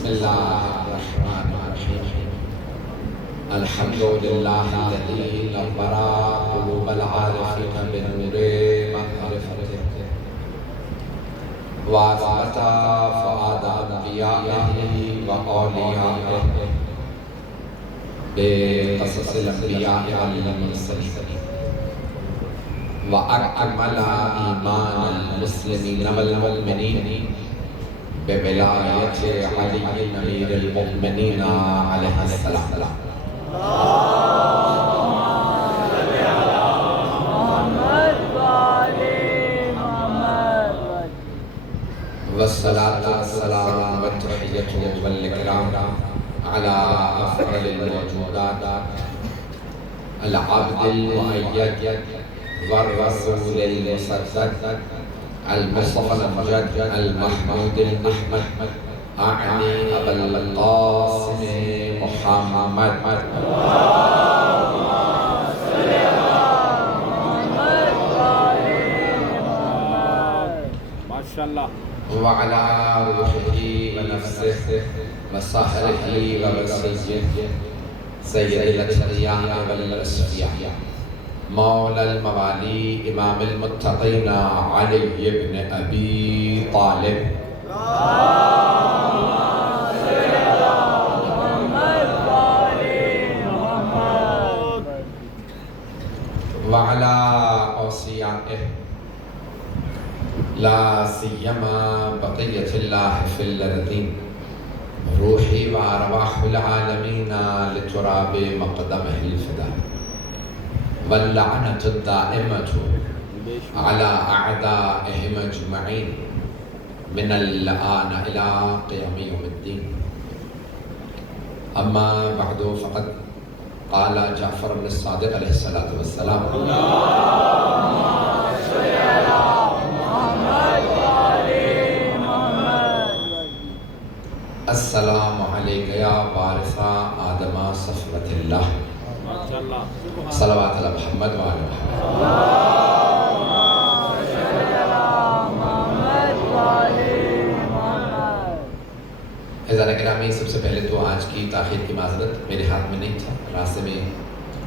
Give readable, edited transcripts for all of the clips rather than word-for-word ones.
بسم الله الرحمن الرحيم. الحمد لله الذي نور قلوب العارفين بنور معرفته وأثبت فؤاد أنبيائه وأوليائه بقصص الأنبياء والمرسلين وأكمل إيمان المسلمين والمؤمنين بولاية علي أمير المؤمنين عليه السلام. والصلاة والسلام والتحية والإكرام على أفضل الموجودات العبد المؤيد والرسول المصدق المصطفى الأمجد المحمود الأحمد أعني أبا القاسم محمد ما شاء الله وعلى روحه ونفسه وصهره ووسيه سيد الأتقياء والأصفياء مولى الموالي إمام المتقين علي بن أبي طالب وعلى أوصيائه لا سيما بقية الله في الأرضين روحي وأرواح العالمين لتراب مقدمه الفداء واللعنة الدائمة على أعدائهم أجمعين من الآن إلى قيام يوم الدين. أما بعد فقد قال جعفر بن الصادق عليه الصلاة والسلام السلام عليك يا وارث آدم صفوة الله صلوات على محمد وعلى محمد. عزیزان گرامی، سب سے پہلے تو آج کی تاخیر کی معذرت، میرے ہاتھ میں نہیں تھا، راستے میں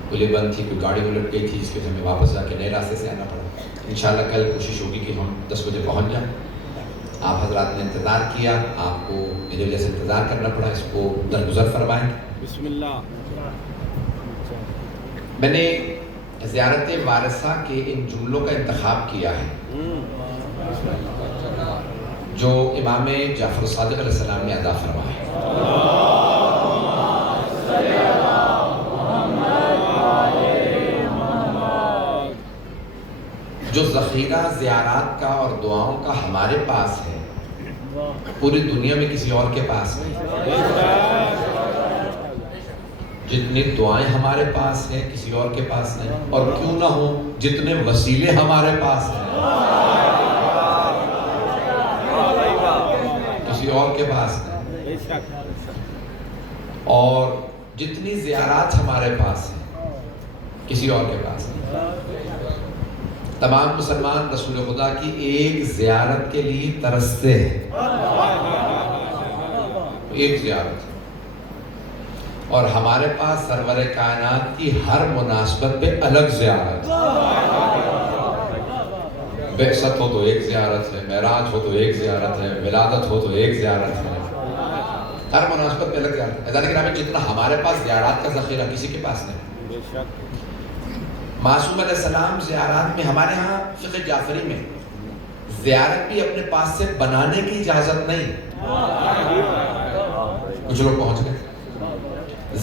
پلیں بند تھی، کوئی گاڑی الٹ گئی تھی، اس کے ہمیں واپس جا کے نئے راستے سے آنا پڑا. انشاءاللہ کل کوشش ہوگی کہ ہم 10 بجے پہنچ جائیں. آپ حضرات نے انتظار کیا، آپ کو میرے وجہ سے انتظار کرنا پڑا، اس کو درگزر فرمائیں. بسم اللہ. میں نے زیارت وارثہ کے ان جملوں کا انتخاب کیا ہے جو امام جعفر صادق علیہ السلام نے ادا فرمائے. جو ذخیرہ زیارات کا اور دعاؤں کا ہمارے پاس ہے پوری دنیا میں کسی اور کے پاس نہیں. جتنی دعائیں ہمارے پاس ہیں کسی اور کے پاس نہیں، اور کیوں نہ ہو جتنے وسیلے ہمارے پاس ہیں کسی اور کے پاس نہیں، اور جتنی زیارات ہمارے پاس ہیں کسی اور کے پاس نہیں. تمام مسلمان رسول خدا کی ایک زیارت کے لیے ترستے ہیں، ایک زیارت، اور ہمارے پاس سرور کائنات کی ہر مناسبت پہ الگ زیارت. بعثت ہو تو ایک زیارت ہے، معراج ہو تو ایک زیارت ہے، ولادت ہو تو ایک زیارت ہے، ہر مناسبت پہ الگ زیارت. عزیزان گرامی، جتنا ہمارے پاس زیارات کا ذخیرہ کسی کے پاس نہیں. معصوم علیہ السلام زیارات میں، ہمارے ہاں فقہ جعفری میں زیارت بھی اپنے پاس سے بنانے کی اجازت نہیں. کچھ لوگ پہنچ گئے،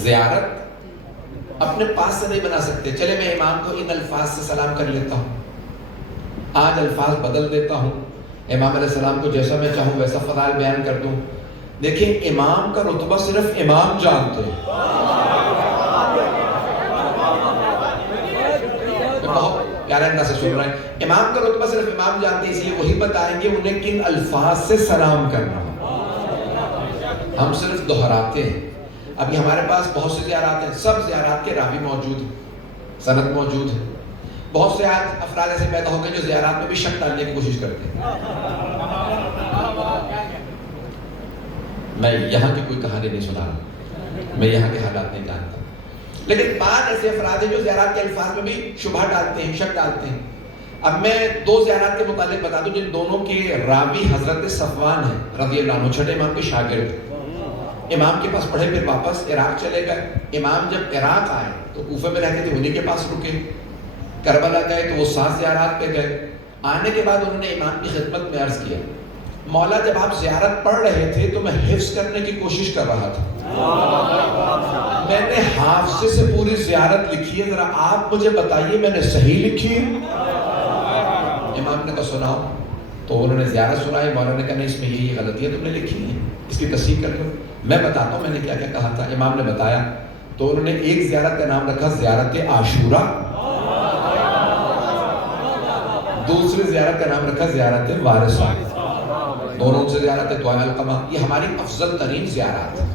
زیارت اپنے پاس سے نہیں بنا سکتے. چلے میں امام کو ان الفاظ سے سلام کر لیتا ہوں، آج الفاظ بدل دیتا ہوں، امام علیہ السلام کو جیسا میں چاہوں ویسا فضائل بیان کر دوں. دیکھیں، امام کا رتبہ صرف امام جانتے ہیں. بہت پیارے انداز سے سن رہے ہیں، امام کا رتبہ صرف امام جانتے ہیں، اس لیے وہی بتائیں گے انہیں کن الفاظ سے سلام کرنا. ہم صرف دہراتے ہیں. ابھی ہمارے پاس بہت سے زیارات ہیں، سب زیارات کے راوی موجود ہیں، سند موجود ہے. بہت سے آج افراد ایسے پیدا ہو گئے جو زیارات میں بھی شک ڈالنے کی کوشش کرتے ہیں. میں یہاں کی کوئی کہانی نہیں سنا رہا، میں یہاں کے حالات نہیں جانتا، لیکن بعض ایسے افراد ہیں جو زیارات کے الفاظ میں بھی شبہ ڈالتے ہیں، شک ڈالتے ہیں۔ اب میں 2 زیارات کے متعلق بتا دوں جن دونوں کے راوی حضرت صفوان ہیں رضی اللہ عنہ، چھٹے امام کے شاگرد، امام کے پاس پڑھے، پھر واپس عراق چلے گئے۔ امام جب عراق آئے تو کوفہ میں رہتے تھے، انہی کے پاس رکے، کربلا گئے تو وہ 7 زیارات پہ گئے۔ آنے کے بعد انہوں نے امام کی خدمت میں عرض کیا، مولا جب آپ زیارت پڑھ رہے تھے تو میں حفظ کرنے کی کوشش کر رہا تھا، میں نے حافظے سے پوری زیارت لکھی ہے، ذرا آپ مجھے بتائیے میں نے صحیح لکھی ہے؟ امام نے کہا سناؤ، تو انہوں نے زیارت سنائی، مولا نے کہا نہیں اس میں یہی غلطی ہے تم نے لکھی ہے، اس کی تصحیح کر لو۔ میں بتاتا ہوں میں نے کیا کیا کہا تھا۔ امام نے بتایا تو انہوں نے ایک زیارت کا نام رکھا زیارت عاشورہ، دوسری زیارت کا نام رکھا زیارت وارثہ، دونوں سے زیارت دعائے القمہ۔ یہ ہماری افضل ترین زیارات ہے،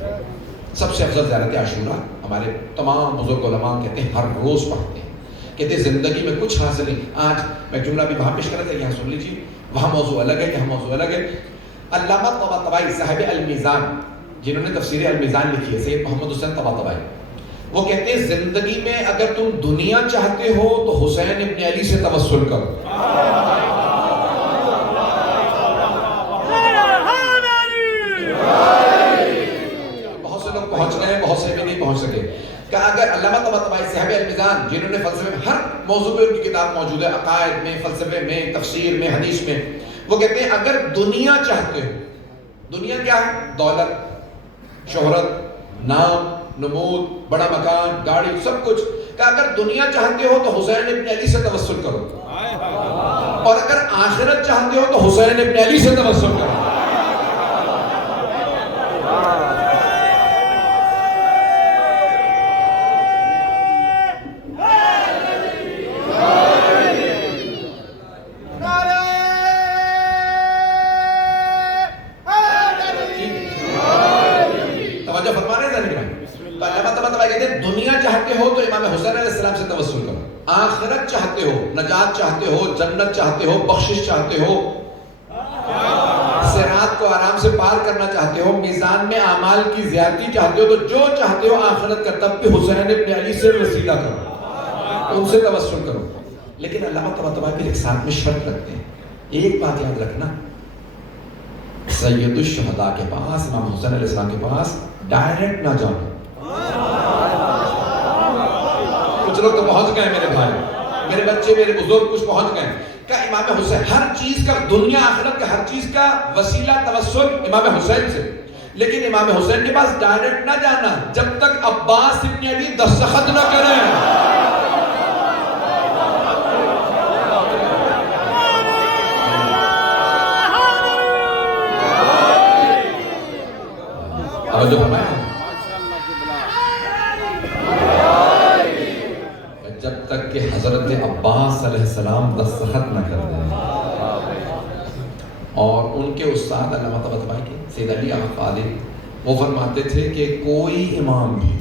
سب سے افضل زیارت عاشورہ ہمارے تمام بزرگ علماء کہتے ہیں ہر روز پڑھتے ہیں، کہتے ہیں زندگی میں کچھ حاصل نہیں۔ آج میں جملہ بھی وہاں پیش کر رہا تھا، یہاں سن لیجیے، وہاں موضوع الگ ہے، یہاں موضوع الگ ہے۔ علامہ طباطبائی صاحب المیزان، جنہوں نے تفسیر المیزان لکھی ہے، سید محمد حسین طباطبائی، وہ کہتے ہیں زندگی میں اگر تم دنیا چاہتے ہو تو حسین ابن علی سے توسل کرو۔ بہت سے لوگ پہنچ گئے، بہت سے بھی نہیں پہنچ سکے۔ کہ اگر علامہ طباطبائی صاحب المیزان، جنہوں نے فلسفے میں ہر موضوع پہ ان کی کتاب موجود ہے، عقائد میں، فلسفے میں، تفسیر میں، حدیث میں، وہ کہتے ہیں اگر دنیا چاہتے ہو، دنیا کیا ہے؟ دولت، شہرت، نام، نمود، بڑا مکان، گاڑی، سب کچھ، کہ اگر دنیا چاہتے ہو تو حسین ابن علی سے توسل کرو، اور اگر آخرت چاہتے ہو تو حسین ابن علی سے توسل کرو۔ آخرت چاہتے ہو، نجات چاہتے ہو، جنت چاہتے ہو، بخشش چاہتے ہو، صراط کو آرام سے پار کرنا چاہتے ہو، میزان میں اعمال کی زیادتی چاہتے ہو، تو جو چاہتے ہو آخرت کا، تب بھی حسین ابن علی سے وسیلہ کرو، ان سے توسل کرو۔ لیکن علامہ طباطبائی پھر ایک ساتھ میں شرط رکھتے ہیں، ایک بات یاد رکھنا، سید الشہداء کے پاس، امام حسین علیہ السلام کے پاس ڈائریکٹ نہ جانا۔ کچھ لوگ تو پہنچ گئے میرے بھائی، میرے بچے، میرے بزرگ کچھ پہنچ گئے کہ امام حسین، ہر چیز کا، دنیا آخرت کا ہر چیز کا وسیلہ توسل امام حسین سے، لیکن امام حسین کے پاس ڈائریکٹ نہ جانا جب تک عباس ابن علی دستخط نہ کریں۔ توجہ فرمائیں، جب تک کہ حضرت عباس علیہ السلام دستخط نہ کر دیں۔ اور ان کے استاد علامہ طباطبائی کے سید علی آقا قادری، وہ فرماتے تھے کہ کوئی امام بھی،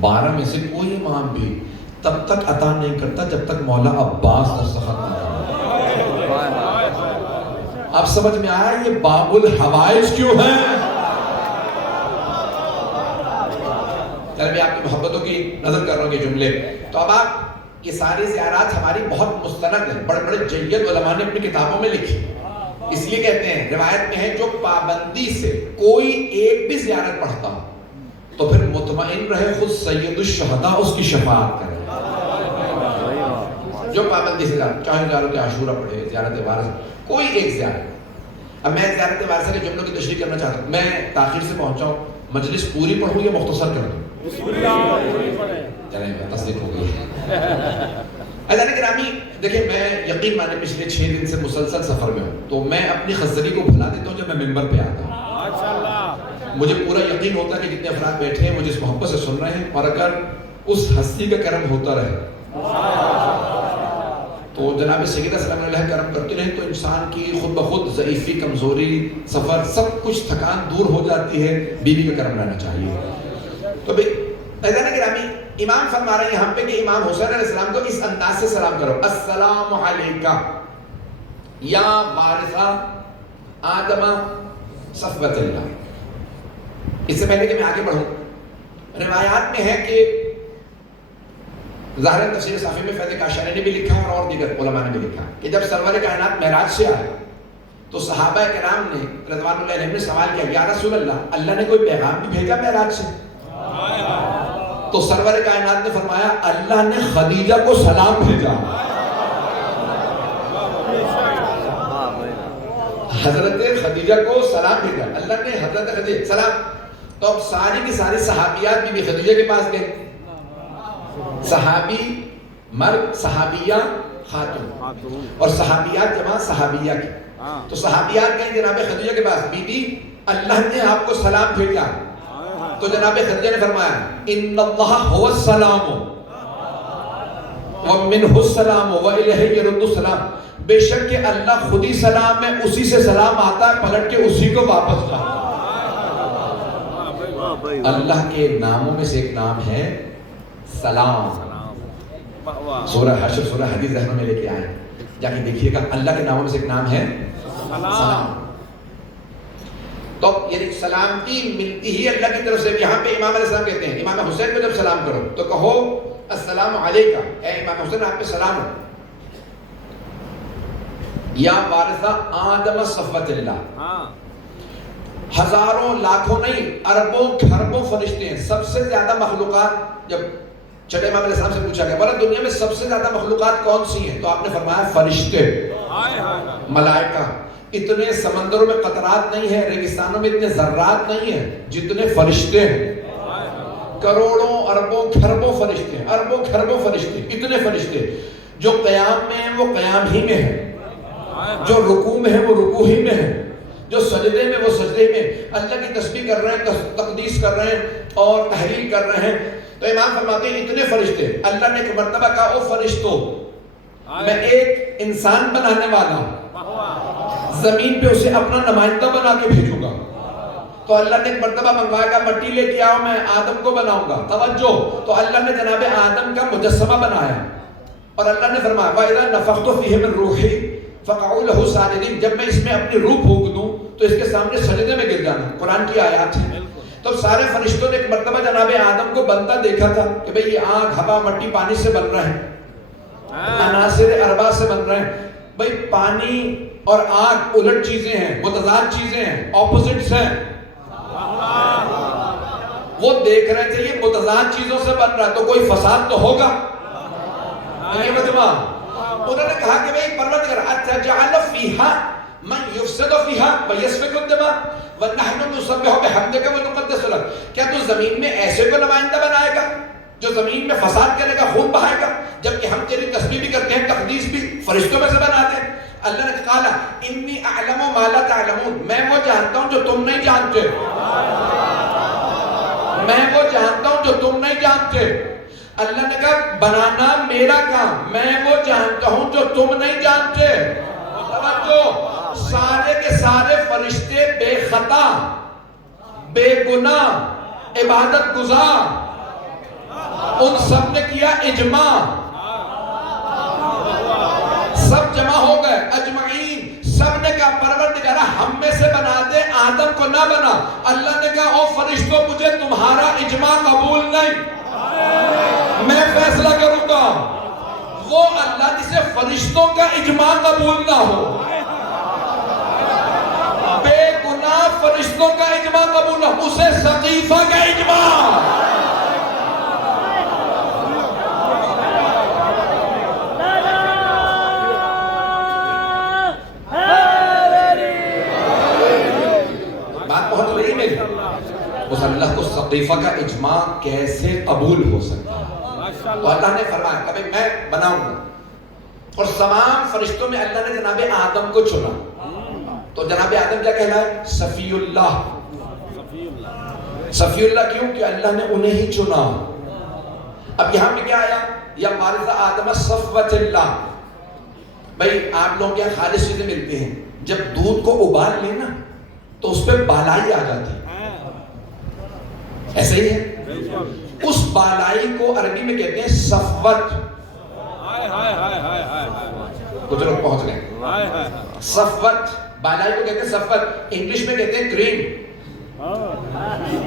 12 میں سے کوئی امام بھی تب تک عطا نہیں کرتا جب تک مولا عباس دستخط نہ کرے۔ اب سمجھ میں آیا یہ باب الحوائج کیوں ہے؟ میں آپ کی محبتوں کی نظر کر رہا ہوں یہ جملے، تو اب آپ یہ ساری زیارات ہماری بہت مستند ہیں، بڑے بڑے جید علماء نے اپنی کتابوں میں لکھی، اس لیے کہتے ہیں، روایت میں ہے جو پابندی سے کوئی ایک بھی زیارت پڑھتا تو پھر مطمئن رہے خود سید الشہداء اس کی شفاعت کرے۔ جو پابندی سے چاہے زیارت عاشورہ پڑھے، زیارت وارثہ، کوئی ایک زیارت۔ اب میں زیارت وارثہ کے جملوں کی تشریح کرنا چاہتا ہوں، میں تاخیر سے پہنچا ہوں، مجلس پوری پڑھوں یا مختصر کر دوں؟ چلیں تصدیق ہو گئی۔ عزیزان گرامی، دیکھیں میں یقین مانے پچھلے 6 دن سے مسلسل سفر میں ہوں، تو میں اپنی خزری کو بھلا دیتا ہوں جب میں ممبر پہ آتا ہوں۔ مجھے پورا یقین ہوتا ہے کہ جتنے افراد بیٹھے ہیں وہ جس محبت سے سن رہے ہیں، اور اگر اس ہستی کا کرم ہوتا رہے تو جناب سیدہ سلام علیہ کرم کرتے رہے تو انسان کی خود بخود ضعیفی، کمزوری، سفر، سب کچھ تھکان دور ہو جاتی ہے۔ بیوی کا کرم رہنا چاہیے۔ تو عزیزان گرامی، امام فرما رہے ہیں یہاں پہ کہ امام حسین علیہ السلام کو اس انداز سے سلام کرو، السلام علیکہ یا وارثہ آدم صفوت اللہ، اس سے پہلے کہ میں آگے بڑھوں، روایات میں ہے کہ ظاہر تفسیر صافی میں فیض کاشانی نے بھی لکھا اور دیگر علماء نے بھی لکھا کہ جب سرور کائنات معراج سے آئے تو صحابہ کرام نے رضوان اللہ علیہم نے سوال کیا، یا رسول اللہ، اللہ نے کوئی پیغام بھی بھیجا معراج سے؟ تو سرور کائنات نے فرمایا، اللہ نے خدیجہ کو سلام بھیجا۔ حضرت خدیجہ کو سلام بھیجا، اللہ نے حضرت خدیجہ سلام۔ تو اب ساری کی ساری صحابیات بھی خدیجہ کے پاس گئے، صحابی مرد، صحابیہ خاتون، اور صحابیات جمع صحابیہ کی۔ تو صحابیات گئے جناب خدیجہ کے پاس، بی بی اللہ نے آپ کو سلام بھیجا۔ تو جناب خدیجہ نے فرمایا، ان اللہ هو السلام ومنہ السلام والیہ یرد السلام، بے شک کہ اللہ خود ہی سلام ہے، اسی سے سلام آتا ہے، پلٹ کے اسی کو واپس جاتا ہے۔ اللہ کے ناموں میں سے ایک نام ہے سلام۔ سورہ حشر، سورہ حدیث ذہنوں میں لے کے آئے، جا کے دیکھیے گا، اللہ کے ناموں میں سے ایک نام ہے سلام۔ تو یعنی سلامتی ملتی ہی اللہ کی طرف سے۔ یہاں پہ امام علیہ السلام کہتے ہیں، امام حسین کو جب سلام کرو تو کہو السلام علیکہ، اے امام حسین آپ پہ سلام ہو۔ یا وارثہ آدم صفوت اللہ، ہزاروں لاکھوں نہیں اربوں کھربوں فرشتے ہیں، سب سے زیادہ مخلوقات جب چھٹے امام علیہ السلام سے پوچھا گیا، بولا دنیا میں سب سے زیادہ مخلوقات کون سی ہیں؟ تو آپ نے فرمایا فرشتے، ملائکہ۔ اتنے سمندروں میں قطرات نہیں ہیں، ریگستانوں میں اتنے ذرات نہیں ہیں جتنے فرشتے ہیں۔ کروڑوں اربوں کھربوں فرشتے ہیں، اربوں کھربوں فرشتے، اتنے فرشتے۔ جو قیام میں ہیں وہ قیام ہی میں ہیں، جو رکوع میں ہیں وہ رکوع ہی میں ہیں، جو سجدے میں وہ سجدے میں اللہ کی تسبیح کر رہے ہیں، تقدیس کر رہے ہیں اور تحلیل کر رہے ہیں۔ تو امام فرماتے ہیں اتنے فرشتے۔ اللہ نے ایک مرتبہ کہا، او فرشتوں، میں ایک انسان بنانے والا ہوں، زمین پہ اسے اپنا نمائندہ بنا کے بھیجوں گا۔ تو اللہ نے ایک مرتبہ منگوایا گا، مٹی لے کے آؤ، میں آدم کو بناؤں گا۔ توجہ، تو اللہ نے جناب آدم کا مجسمہ بنایا اور اللہ نے فرمایا وَإِذَا نَفَخْتُ فِيهِ مِن رُوحِي فَقَعُوا لَهُ سَاجِدِينَ، جب میں اس میں اپنی روح پھونک دوں تو اس کے سامنے سجدے میں گر جانا۔ قرآن کی آیات ہے۔ تو سارے فرشتوں نے ایک مرتبہ جناب آدم کو بنتا دیکھا تھا کہ بھئی یہ آگ، ہوا، مٹی، پانی سے بن رہے ہیں، عناصر اربع سے بن رہے ہیں۔ بھئی پانی اور آگ الٹ چیزیں ہیں، متضاد چیزیں ہیں، اپوزٹس ہیں۔ وہ دیکھ رہے تھے یہ متضاد چیزوں سے بن رہا ہے تو کوئی فساد تو ہوگا۔ یہ مجمع انہوں نے کہا کہ بھئی پروردگار اتجعل فیہا من یفسد فیہا ویسفک الدماء ونحن نسبح بحمدک ونقدس لک، کیا تو زمین میں ایسے کو نمائندہ بنائے گا جو زمین میں فساد کرے گا، خون بہائے گا، جبکہ ہم تیری تسبیح بھی کرتے ہیں، تقدیس بھی فرشتوں میں سے بناتے ہیں۔ اللہ نے کہا انی اعلم ما لا تعلمون، میں وہ جانتا ہوں جو تم نہیں جانتے، میں وہ جانتا ہوں جو تم نہیں جانتے۔ اللہ نے کہا بنانا میرا کام، میں وہ جانتا ہوں جو تم نہیں جانتے۔ توجہ، سارے کے سارے فرشتے بے خطا، بے گناہ، عبادت گزار، ان سب نے کیا اجماع، سب جمع ہو گئے اجمعین، سب نے کہا پروردگارہ ہم میں سے بنا دے، آدم کو نہ بنا۔ اللہ نے کہا او فرشتوں مجھے تمہارا اجماع قبول نہیں، میں فیصلہ کروں گا۔ وہ اللہ جسے فرشتوں کا اجماع قبول نہ ہو، بے گناہ فرشتوں کا اجماع قبول نہ ہو، اسے سقیفہ کا اجماع۔ اس اللہ کو سقیفہ کا اجماع کیسے قبول ہو سکتا ہے؟ تو اللہ نے فرمایا کہ میں بناؤں گا، اور تمام فرشتوں میں اللہ نے جناب آدم کو چنا۔ تو جناب آدم کیا کہلائے؟ صفی اللہ۔ صفی اللہ کیوں؟ کہ اللہ نے انہیں ہی چنا۔ اب یہاں پہ کیا آیا؟ یا وارث آدم صفوت اللہ۔ بھئی آپ لوگ کیا خالص چیزیں ملتے ہیں، جب دودھ کو ابال لینا تو اس پہ بالائی آ جاتی ہے، ایسے ہی ہے۔ اس بالائی کو عربی میں کہتے ہیں صفوت۔ کچھ لوگ پہنچ گئے۔ صفوت، بالائی کو کہتے ہیں صفوت، انگلش میں کہتے ہیں کریم۔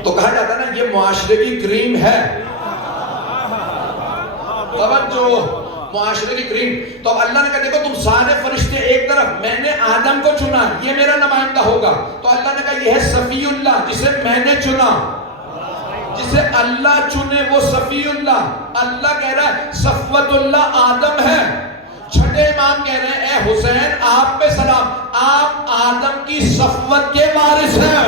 تو کہا جاتا ہے نا یہ معاشرے کی کریم ہے. توجہ، معاشرے کی کریم. تو اب اللہ نے کہا دیکھو تم سارے فرشتے ایک طرف، میں نے آدم کو چنا، یہ میرا نمائندہ ہوگا. تو اللہ نے کہا یہ ہے صفی اللہ جسے میں نے چنا. جسے اللہ چنے وہ صفی اللہ. اللہ کہہ رہا ہے صفوت اللہ آدم ہے. چھٹے امام کہہ رہے ہیں اے حسین آپ پہ سلام، آپ آدم کی صفوت کے وارث ہیں.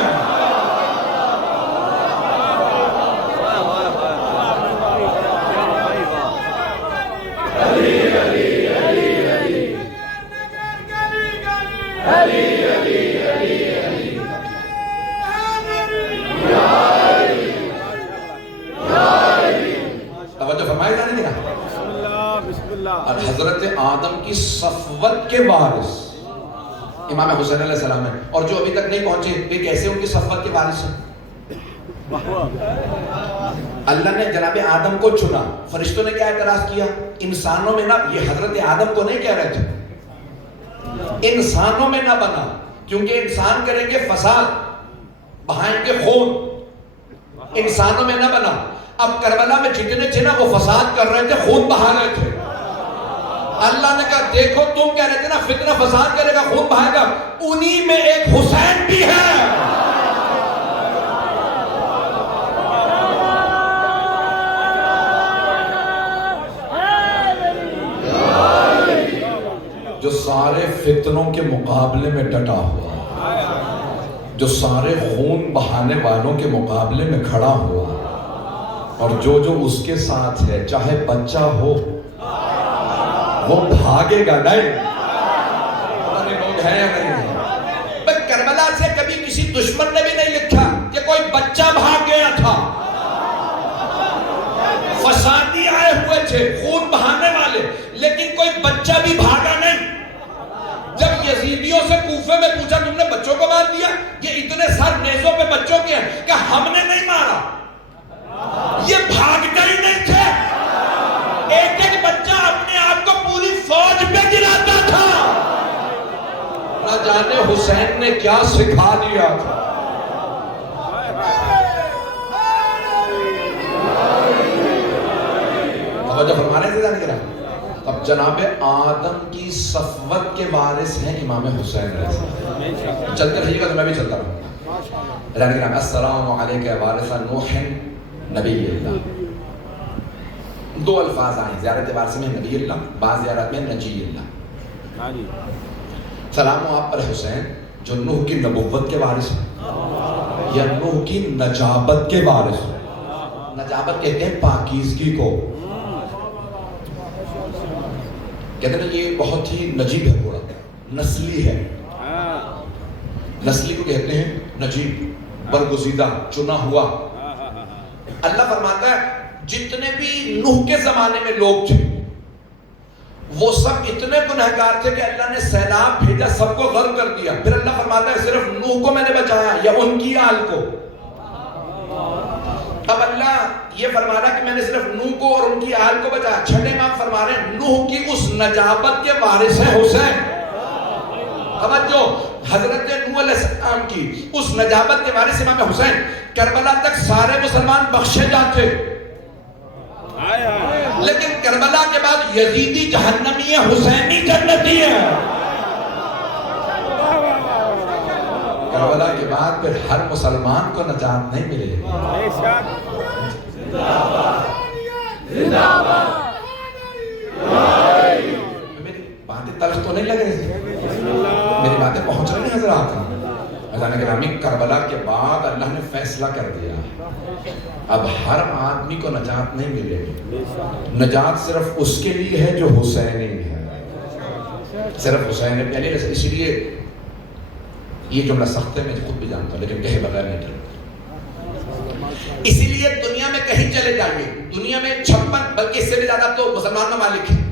توجہ فرمائے جانے دیا. اور حضرت آدم کی صفوت کے وارث امام حسین علیہ السلام ہے. اور جو ابھی تک نہیں پہنچے یہ کیسے ان کی صفوت کے وارث ہیں؟ اللہ نے جناب آدم کو چنا. فرشتوں نے کیا اعتراض کیا؟ انسانوں میں نہ، یہ حضرت آدم کو نہیں کہہ رہے تھے، انسانوں میں نہ بنا، کیونکہ انسان کریں گے فساد، بہائیں گے خون. انسانوں میں نہ بنا. اب کربلا میں جتنے تھے نا وہ فساد کر رہے تھے، خون بہا رہے تھے. اللہ نے کہا دیکھو تم کہہ رہے تھے نا فتنہ فساد کرے گا، خون بہائے گا، انہی میں ایک حسین بھی ہے. جو سارے فتنوں کے مقابلے میں ڈٹا ہوا، جو سارے خون بہانے والوں کے مقابلے میں کھڑا ہوا، اور جو اس کے ساتھ ہے چاہے بچہ ہو وہ بھاگے گا نہیں. لوگ ہیں یا نہیں ہیں؟ بس کربلا سے کبھی کسی دشمن نے بھی نہیں لکھا کہ کوئی بچہ بھاگ گیا تھا. فسادی آئے ہوئے تھے خون بہانے والے، لیکن کوئی بچہ بھی بھاگا نہیں. جب یزیدیوں سے کوفے میں پوچھا تم نے بچوں کو مار دیا، یہ اتنے سر نیزوں پہ بچوں کے ہیں، کہ ہم نے نہیں مارا، یہ بھاگتے ہی نہیں تھے. ایک ایک بچہ اپنے آپ کو پوری فوج پہ گراتا تھا. نہ جانے حسین نے کیا سکھا دیا تھا. توجہ فرمانے سے جانے گرا. اب جناب آدم کی صفوت کے وارث ہیں امام حسین علیہ السلام. چلتے رہیے گا تو میں بھی چلتا رہوں. جانے گرا السلام علیکہ وارث نوح نبی اللہ. دو الفاظ آئیں زیارت وارث میں نبی اللہ، بعض زیارت میں نجی اللہ. سلام ہو آپ پر حسین جو نوح کی نبوت کے وارث ہیں، یا نوح کی نجابت کے وارث ہیں. نجابت کہتے ہیں پاکیزگی کو. کہتے ہیں یہ بہت ہی نجیب ہے، تھوڑا نسلی ہے. نسلی کو کہتے ہیں نجیب، برگزیدہ، چنا ہوا. اللہ فرماتا ہے جتنے بھی نوح کے زمانے میں لوگ تھے وہ سب اتنے گنہگار تھے کہ اللہ نے سیلاب بھیجا، سب کو غرق کر دیا. پھر اللہ فرماتا ہے صرف نوح کو میں نے بچایا، یا ان کی آل کو. اب اللہ یہ فرما رہا کہ میں نے صرف نوح کو اور ان کی آل کو بچایا. چھٹے امام فرما رہے ہیں نوح کی اس نجابت کے وارث ہے حسین. توجہ، حضرت نوح علیہ السلام کی اس نجابت کے وارث امام حسین. کربلا تک سارے مسلمان بخشے جاتے، لیکن کربلا کے بعد یزیدی جہنمی ہے، حسینی جنتی ہے. کربلا کے بعد پھر ہر مسلمان کو نجات نہیں ملے. میری باتیں تلخ تو نہیں لگ رہی تھی، میری باتیں پہنچ رہی ہیں حضرات. اللہ گرامی کربلا کے بعد اللہ نے فیصلہ کر دیا اب ہر آدمی کو نجات نہیں ملے گی. نجات صرف اس کے لیے ہے جو حسینی ہے، صرف حسین پہلے. اسی لیے یہ جملہ سخت ہے، میں خود بھی جانتا ہوں، لیکن کہے بغیر نہیں چلتا. اسی لیے دنیا میں کہیں چلے جائیے، دنیا میں 56 بلکہ اس سے بھی زیادہ تو مسلمان ممالک ہیں،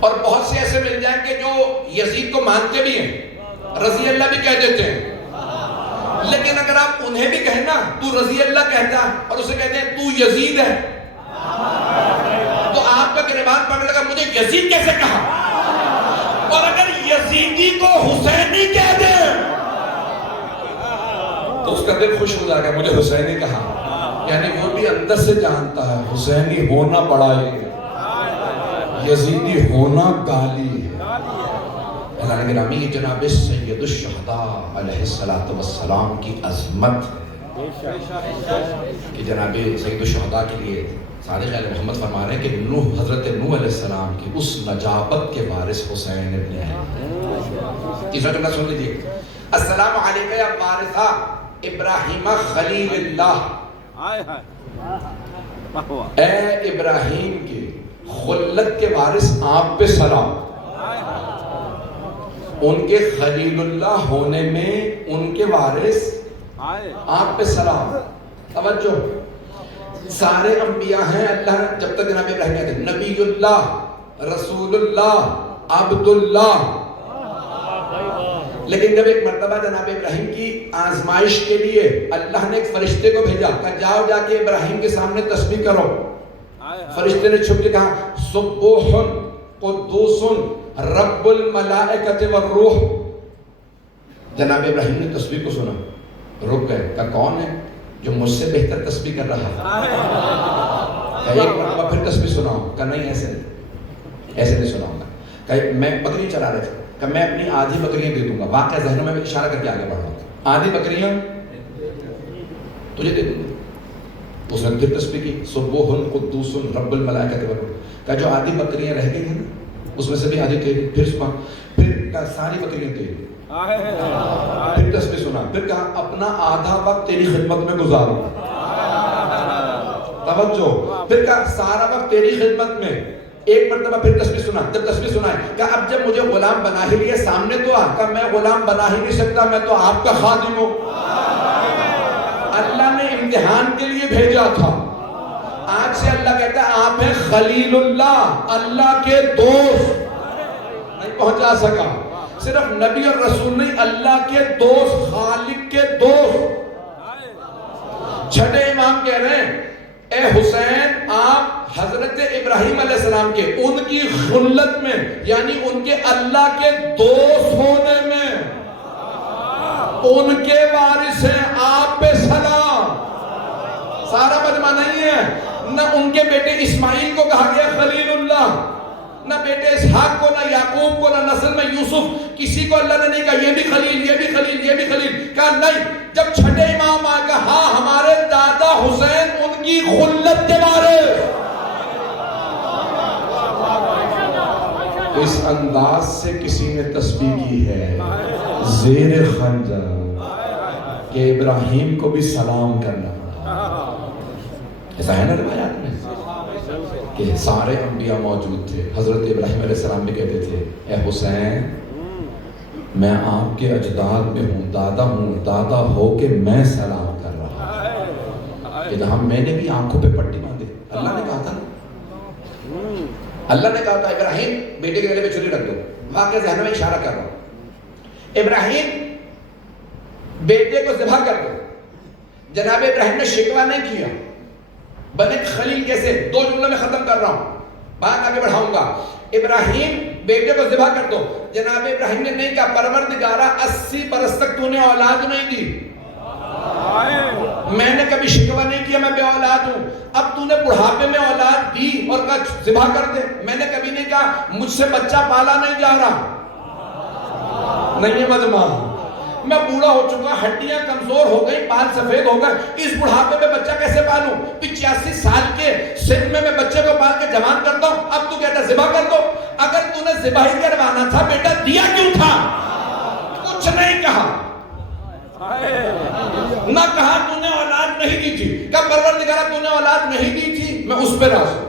اور بہت سے ایسے مل جائیں کہ جو یزید کو مانتے بھی ہیں، رضی اللہ بھی کہہ دیتے ہیں. لیکن اگر آپ انہیں بھی کہیں نا تو رضی اللہ کہتا ہے اور اسے کہتے ہیں تو یزید ہے، تو آپ کا گریبان پکڑ لگا مجھے یزید کیسے کہا. اور اگر یزیدی کو حسینی کہہ دے تو اس کا دل خوش ہو جائے گا مجھے حسینی کہا، یعنی وہ بھی اندر سے جانتا ہے حسینی ہونا بڑائی ہے، یزیدی ہونا گالی ہے۔ اللہ گرامی یہ جناب سید الشہداء علیہ السلام کی عظمت ہے کہ جناب سید الشہداء کے لیے صادق علیہ محمد فرما رہے ہیں کہ حضرت نوح علیہ السلام کی اس نجابت کے وارث حسین ابن علی۔ تیسرا جملہ سن لیجیے، السلام علیکہ یا وارثہ ابراہیم خلیل اللہ، اے ابراہیم کے خلت کے وارث آپ پہ سلام، ان کے خلیل اللہ ہونے میں ان کے وارث آپ پہ سلام۔ توجہ، سارے انبیاء ہیں اللہ جب تک جناب ابراہیم کہتے ہیں نبی اللہ، رسول اللہ، عبداللہ، لیکن جب ایک مرتبہ جناب ابراہیم کی آزمائش کے لیے اللہ نے ایک فرشتے کو بھیجا کہ جاؤ جا کے ابراہیم کے سامنے تسبیح کرو، فرشتے نے چھپ کے کہا سبوح قدوس رب الملائکۃ والروح۔ جناب ابراہیم نے تسبیح کو سنا، رک گئے، کہا کون ہے جو مجھ سے بہتر تسبیح کر رہا ہے؟ ایک مرتبہ پھر تسبیح سناؤں، کہا نہیں ایسے نہیں سناؤں گا، کہ میں بکری چلا رہے تھے، کہ میں اپنی آدھی بکریاں دے دوں گا، واقعہ ذہنوں میں اشارہ کر کے آگے بڑھ رہا ہوں، آدھی بکریاں تجھے دے دوں گا۔ اس نے پھر تسبیح کی سبوح قدوس رب الملائکۃ والروح، کہا جو آدھی بکریاں رہ گئی ہیں نا اس میں سے بھی آدھی دے، پھر سنا، پھر کہا ساری بکریاں دے، پھر تسبیح سنا، پھر کہا اپنا آدھا وقت تیری خدمت میں گزاروں، توجہ، پھر کہا سارا وقت تیری خدمت میں، ایک مرتبہ پھر تسبیح سنا، جب تسبیح سنا ہے کہا اب جب مجھے غلام بنا ہی لیا سامنے تو آ، کہا میں غلام بنا ہی نہیں سکتا، میں تو آپ کا خادم ہوں، اللہ نے امتحان کے لیے بھیجا تھا، آج سے اللہ کہتا ہے آپ ہیں خلیل اللہ، اللہ کے دوست، نہیں پہنچا سکا، صرف نبی اور رسول نہیں، اللہ کے دوست، خالق کے دوست۔ چھٹے امام کہہ رہے ہیں اے حسین آپ حضرت ابراہیم علیہ السلام کے ان کی خلت میں یعنی ان کے اللہ کے دوست ہونے میں ان کے وارث ہیں، آپ پہ سلام۔ سارا مجمع نہیں ہے، نہ ان کے بیٹے اسماعیل کو کہا گیا خلیل اللہ، نہ بیٹے اسحاق کو، نہ یعقوب کو، نہ نسل میں یوسف، کسی کو اللہ نے نہیں کہا یہ بھی خلیل، یہ بھی خلیل، یہ بھی خلیل، کہا نہیں، جب چھٹے امام آئے کہا ہاں ہمارے دادا حسین ان کی خلت کے وارث۔ اس انداز سے کسی نے تسبیح کی ہے زیر خنجر کہ ابراہیم کو بھی سلام کرنا پڑا، ایسا ہے نا روایات میں کہ سارے انبیاء موجود تھے، حضرت ابراہیم علیہ السلام بھی کہتے تھے اے حسین میں آپ کے اجداد میں ہوں، دادا ہو کے میں سلام کر رہا ہوں، کہ جہاں میں نے بھی آنکھوں پہ پٹی باندھی، اللہ نے کہا تھا اللہ نے کہا تھا ابراہیم بیٹے کے گلے پہ چھری رکھ دو، واقعہ ذہن میں اشارہ کر رہا ہوں، ابراہیم بیٹے کو ذبح کر دو، جناب ابراہیم نے شکوہ نہیں کیا، بنے خلیل کیسے، دو جملوں میں ختم کر رہا ہوں، بات آگے بڑھاؤں گا، ابراہیم بیٹے کو ذبح کر دو، جناب ابراہیم نے نہیں کہا پروردگارہ 80 برس تک تو نے اولاد نہیں دی، میں نے کبھی شکوہ نہیں کیا میں بے اولاد ہوں، اب تو نے بڑھاپے میں اولاد دی اور کہا ذبح کر دے، میں نے کبھی نہیں کہا مجھ سے بچہ پالا نہیں جا رہا، نہیں ہے مجمع، میں بوڑھا ہو چکا، ہڈیاں کمزور ہو گئی، بال سفید ہو گئے، اس بڑھاپے میں بچہ کیسے پالوں، 85 سال کے سن میں بچے کو پال کے جوان کرتا ہوں، اب تو کہتا ذبح کر دو، اگر تو نے ذبح ہی کروانا تھا بیٹا دیا کیوں تھا، کچھ نہیں کہا، نہ کہا تو نے اولاد نہیں دی تھی، کہ پروردگارہ تو نے اولاد نہیں دی تھی میں اس پہ راضی،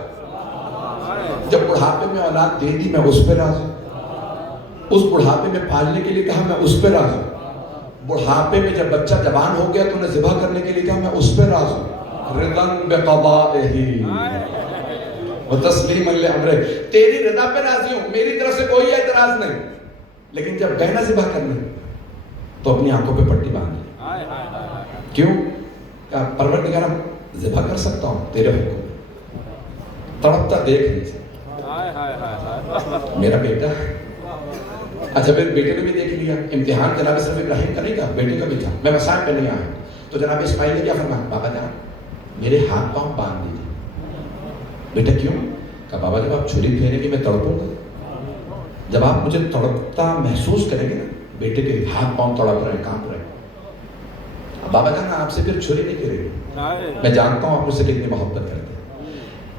جب بڑھاپے میں اولاد دے دی میں اس پہ راضی، اس بڑھاپے میں پالنے کے لیے کہا میں اس پہ راضی، بڑھاپے میں جب بچہ جوان ہو گیا تو نے ذبح کرنے کے لیے کہا میں اس پہ راضی، رضاً بقضائہ وتسلیما لامرہ، تیری رضا پہ راضی ہوں، میری طرف سے کوئی اعتراض نہیں، لیکن جب بہنا ذبح کرنا تو اپنی آنکھوں پہ پٹی باندھ لی، کیوں؟ کہا پروردگارہ ذبح کر سکتا ہوں تیرے حکم میں، تڑپتا دیکھ نہیں سکتا، میرا بیٹا ہے، اچھا پھر بیٹے نے بھی دیکھ لیا، امتحان جناب صرف ابراہیم کا نہیں تھا، بیٹے کا بھی تھا، میں مسائل پہ نہیں آیا، تو جناب اسماعیل نے کیا فرمایا؟ بابا جان میرے ہاتھ پاؤں باندھ دیجیے۔ بیٹا کیوں؟ کہا بابا جب آپ چھری پھیریں گے میں تڑپوں گا، جب آپ مجھے تڑپتا محسوس کریں گے نا، بیٹے کے ہاتھ پاؤں تڑپ رہے ہیں، کانپ رہے ہیں، بابا جان آپ سے پھر چھری نہیں پھیرے گی، میں جانتا ہوں آپ مجھ سے کتنی محبت کرتے ہیں۔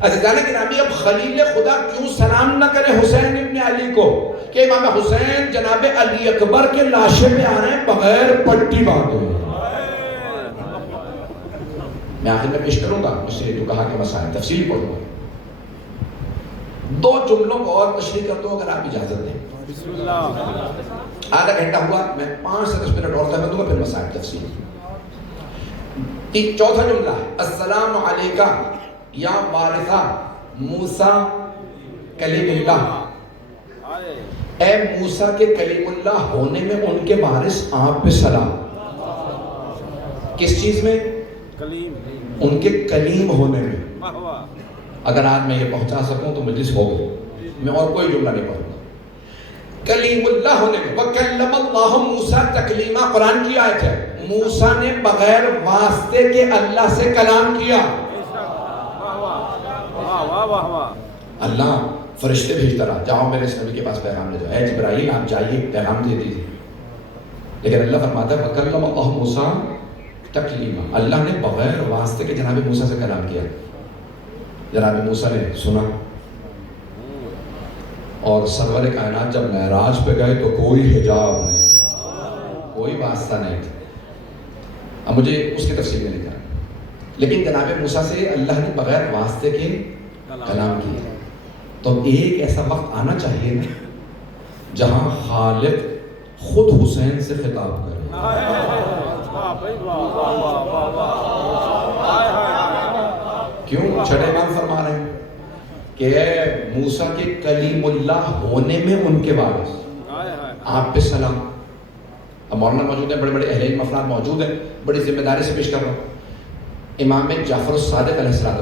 اچھا جانے کہ نبی اب خلیل خدا کیوں سلام نہ کرے حسین ابن علی کو کہ امام حسین جناب علی اکبر کے لاشے پہ آ رہے ہیں بغیر پٹی باندھے ہوئے۔ میں آخر میں پیش کروں گا اس سے جو کہا کہ مسائل تفصیل پڑھوں گا، 2 جملوں کو اور تشریح کر دو اگر آپ اجازت دیں۔ بسم اللہ۔ آدھا گھنٹہ ہوا، میں 5 سے 10 منٹ اور کر دوں گا پھر مسائل تفصیل۔ چوتھا جملہ ہے السلام علیکہ یا وارثہ موسیٰ کلیم اللہ، اے موسیٰ کے کلیم اللہ ہونے میں ان کے وارث آپ پہ سلام۔ کس چیز میں؟ ان کے کلیم ہونے میں۔ اگر آج میں یہ پہنچا سکوں تو مجلس ہو گئی، میں اور کوئی جملہ نہیں پڑھوں گا۔ کلیم اللہ ہونے میں، وَكَلَّمَ اللَّهُ مُوسَىٰ تَكْلِيمًا، قرآن کی آیت ہے، موسیٰ نے بغیر واسطے کے اللہ سے کلام کیا۔ اللہ فرشتے بھیجتا رہا، جاؤ میرے اس نبی کے پاس پیغام لے جاؤ، اے جبرائیل آپ جائیے پیغام دے دیجیے، لیکن اللہ فرماتا ہے وَكَلَّمَ اللَّهُ مُوسَىٰ تَكْلِيمًا، اللہ نے بغیر واسطے کے جناب موسیٰ سے کلام کیا۔ جناب موسیٰ نے سنا، اور سرور کائنات جب معراج پہ گئے تو کوئی حجاب نہیں تھا، کوئی واسطہ نہیں تھا۔ اب مجھے اس کی تفصیل میں نہیں جانا، لیکن جناب موسیٰ سے اللہ نے بغیر واسطے کے کلام کیا۔ تو ایک ایسا وقت آنا چاہیے نا جہاں خالق خود حسین سے خطاب کرے۔ کیوں؟ چھٹے امام فرما رہے ہیں کہ اے موسیٰ کے کلیم اللہ ہونے میں ان کے وارث آپ پہ سلام۔ اب مولانا موجود ہیں، بڑے بڑے اہل علم افراد موجود ہیں، بڑی ذمہ داری سے پیش کر رہا ہوں۔ امام جعفر الصادق علیہ السلام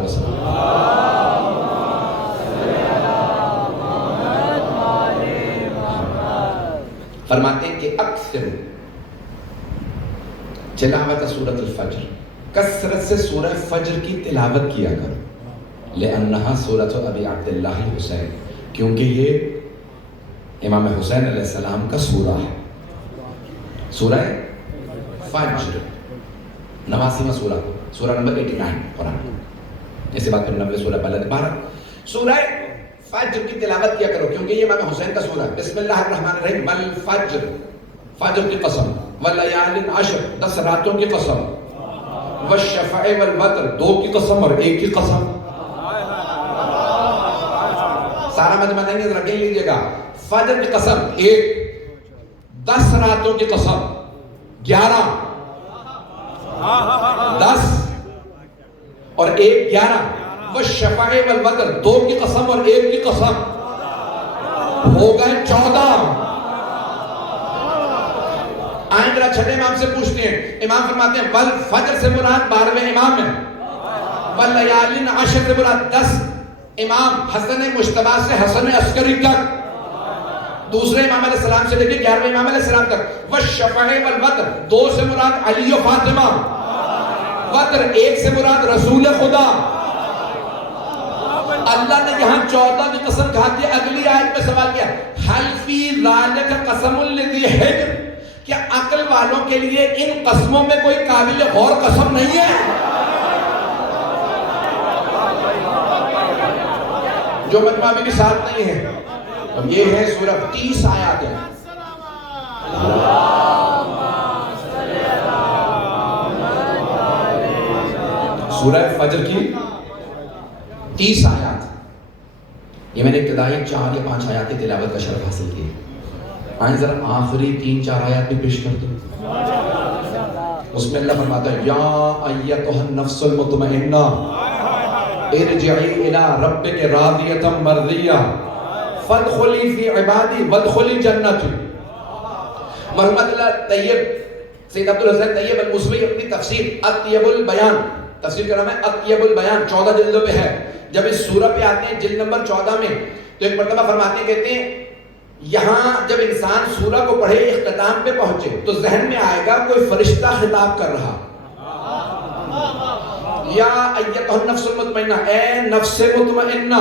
فرماتے ہیں کہ اکثر تلاوت سورۃ الفجر، کثرت سے سورہ فجر کی تلاوت کیا کرو، لأنہا سورۃ ابی عبداللہ حسین، کیونکہ یہ امام حسین علیہ السلام کا سورہ ہے، سورہ فجر، 89واں سورہ، سورہ نمبر 89 قرآن، اس کے بعد پھر 90 سورہ بلد 12، سورہ فجر کی تلاوت کیا کرو کیونکہ یہ امام حسین کا سورہ ہے۔ بسم اللہ الرحمن الرحیم، والفجر، فجر کی قسم، واللیال عشر، 10 راتوں کی قسم، والشفع والوتر، 2 کی قسم اور 1 کی قسم۔ سارا مجمع نہیں ہے، ذرا گن لیجیے گا، فجر کی قسم 1، 10 راتوں کی قسم 11، 10 اور 1 11، والشفع والوتر، 2 کی قسم اور 1 کی قسم، ہو گئے 14۔ آئیں ذرا چھٹے امام سے پوچھتے ہیں، امام فرماتے ہیں والفجر سے مراد 12ویں امام ہے، واللیال عشر سے مراد 10 امام، حسن مجتبیٰ سے حسن عسکری تک، دوسرے امام علیہ السلام سے لے کے 11ویں امام علیہ السلام تک، والشفع والوتر، 2 سے مراد علی و فاطمہ، وتر 1 سے مراد رسول خدا۔ اللہ نے یہاں 14 کی قسم کہا کہ اگلی آیت میں سوال کیا، حل فی ذالک قسم لذی حجر، کیا عقل والوں کے لیے ان قسموں میں کوئی قابل غور قسم نہیں ہے؟ جو مجمع میں بھی ساتھ نہیں ہے، اب یہ ہے سورہ 30 آیات ہے۔ سورہ فجر کی 30 آیات، یہ میں نے ابتدائی 4 یا 5 آیات کی تلاوت کا شرف حاصل کی۔ آئیں ذرا آخری 3-4 آیات بھی پیش کر دوں، اس میں اللہ فرماتا ہے یا ایتھا النفس المطمئنہ ارجعی الی ربک راضیۃ مرضیہ فادخلی فی عبادی وادخلی جنتی۔ مرحوم اللہ طیب سید عبدالحسین طیب الموسوی اپنی تفسیر اطیب البیان، تفسیر کا نام ہے اطیب البیان، 14 جلدوں پہ ہے، جب اس سورہ پہ آتے ہیں جلد نمبر 14 میں تو ایک مرتبہ فرماتے ہیں، کہتے ہیں یہاں جب انسان سورہ کو پڑھے اختتام پہ پہنچے تو ذہن میں آئے گا کوئی فرشتہ خطاب کر رہا، یا ایتھا النفس المطمئنہ، اے نفس مطمئنہ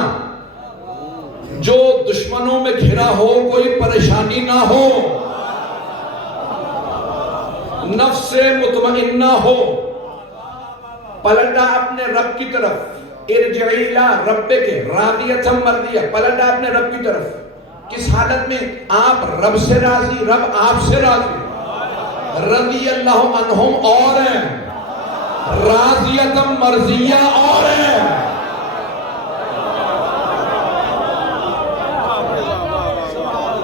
جو دشمنوں میں گھرا ہو، کوئی پریشانی نہ ہو، نفس مطمئنہ ہو، پلٹا اپنے رب کی طرف، ارجعی الی ربک راضیۃ مرضیہ، پلٹا اپنے رب کی طرف. کس حالت میں؟ آپ رب سے راضی، رب آپ سے راضی. رضی اللہ عنہم اور ہیں، راضیۃ مرضیہ اور ہیں.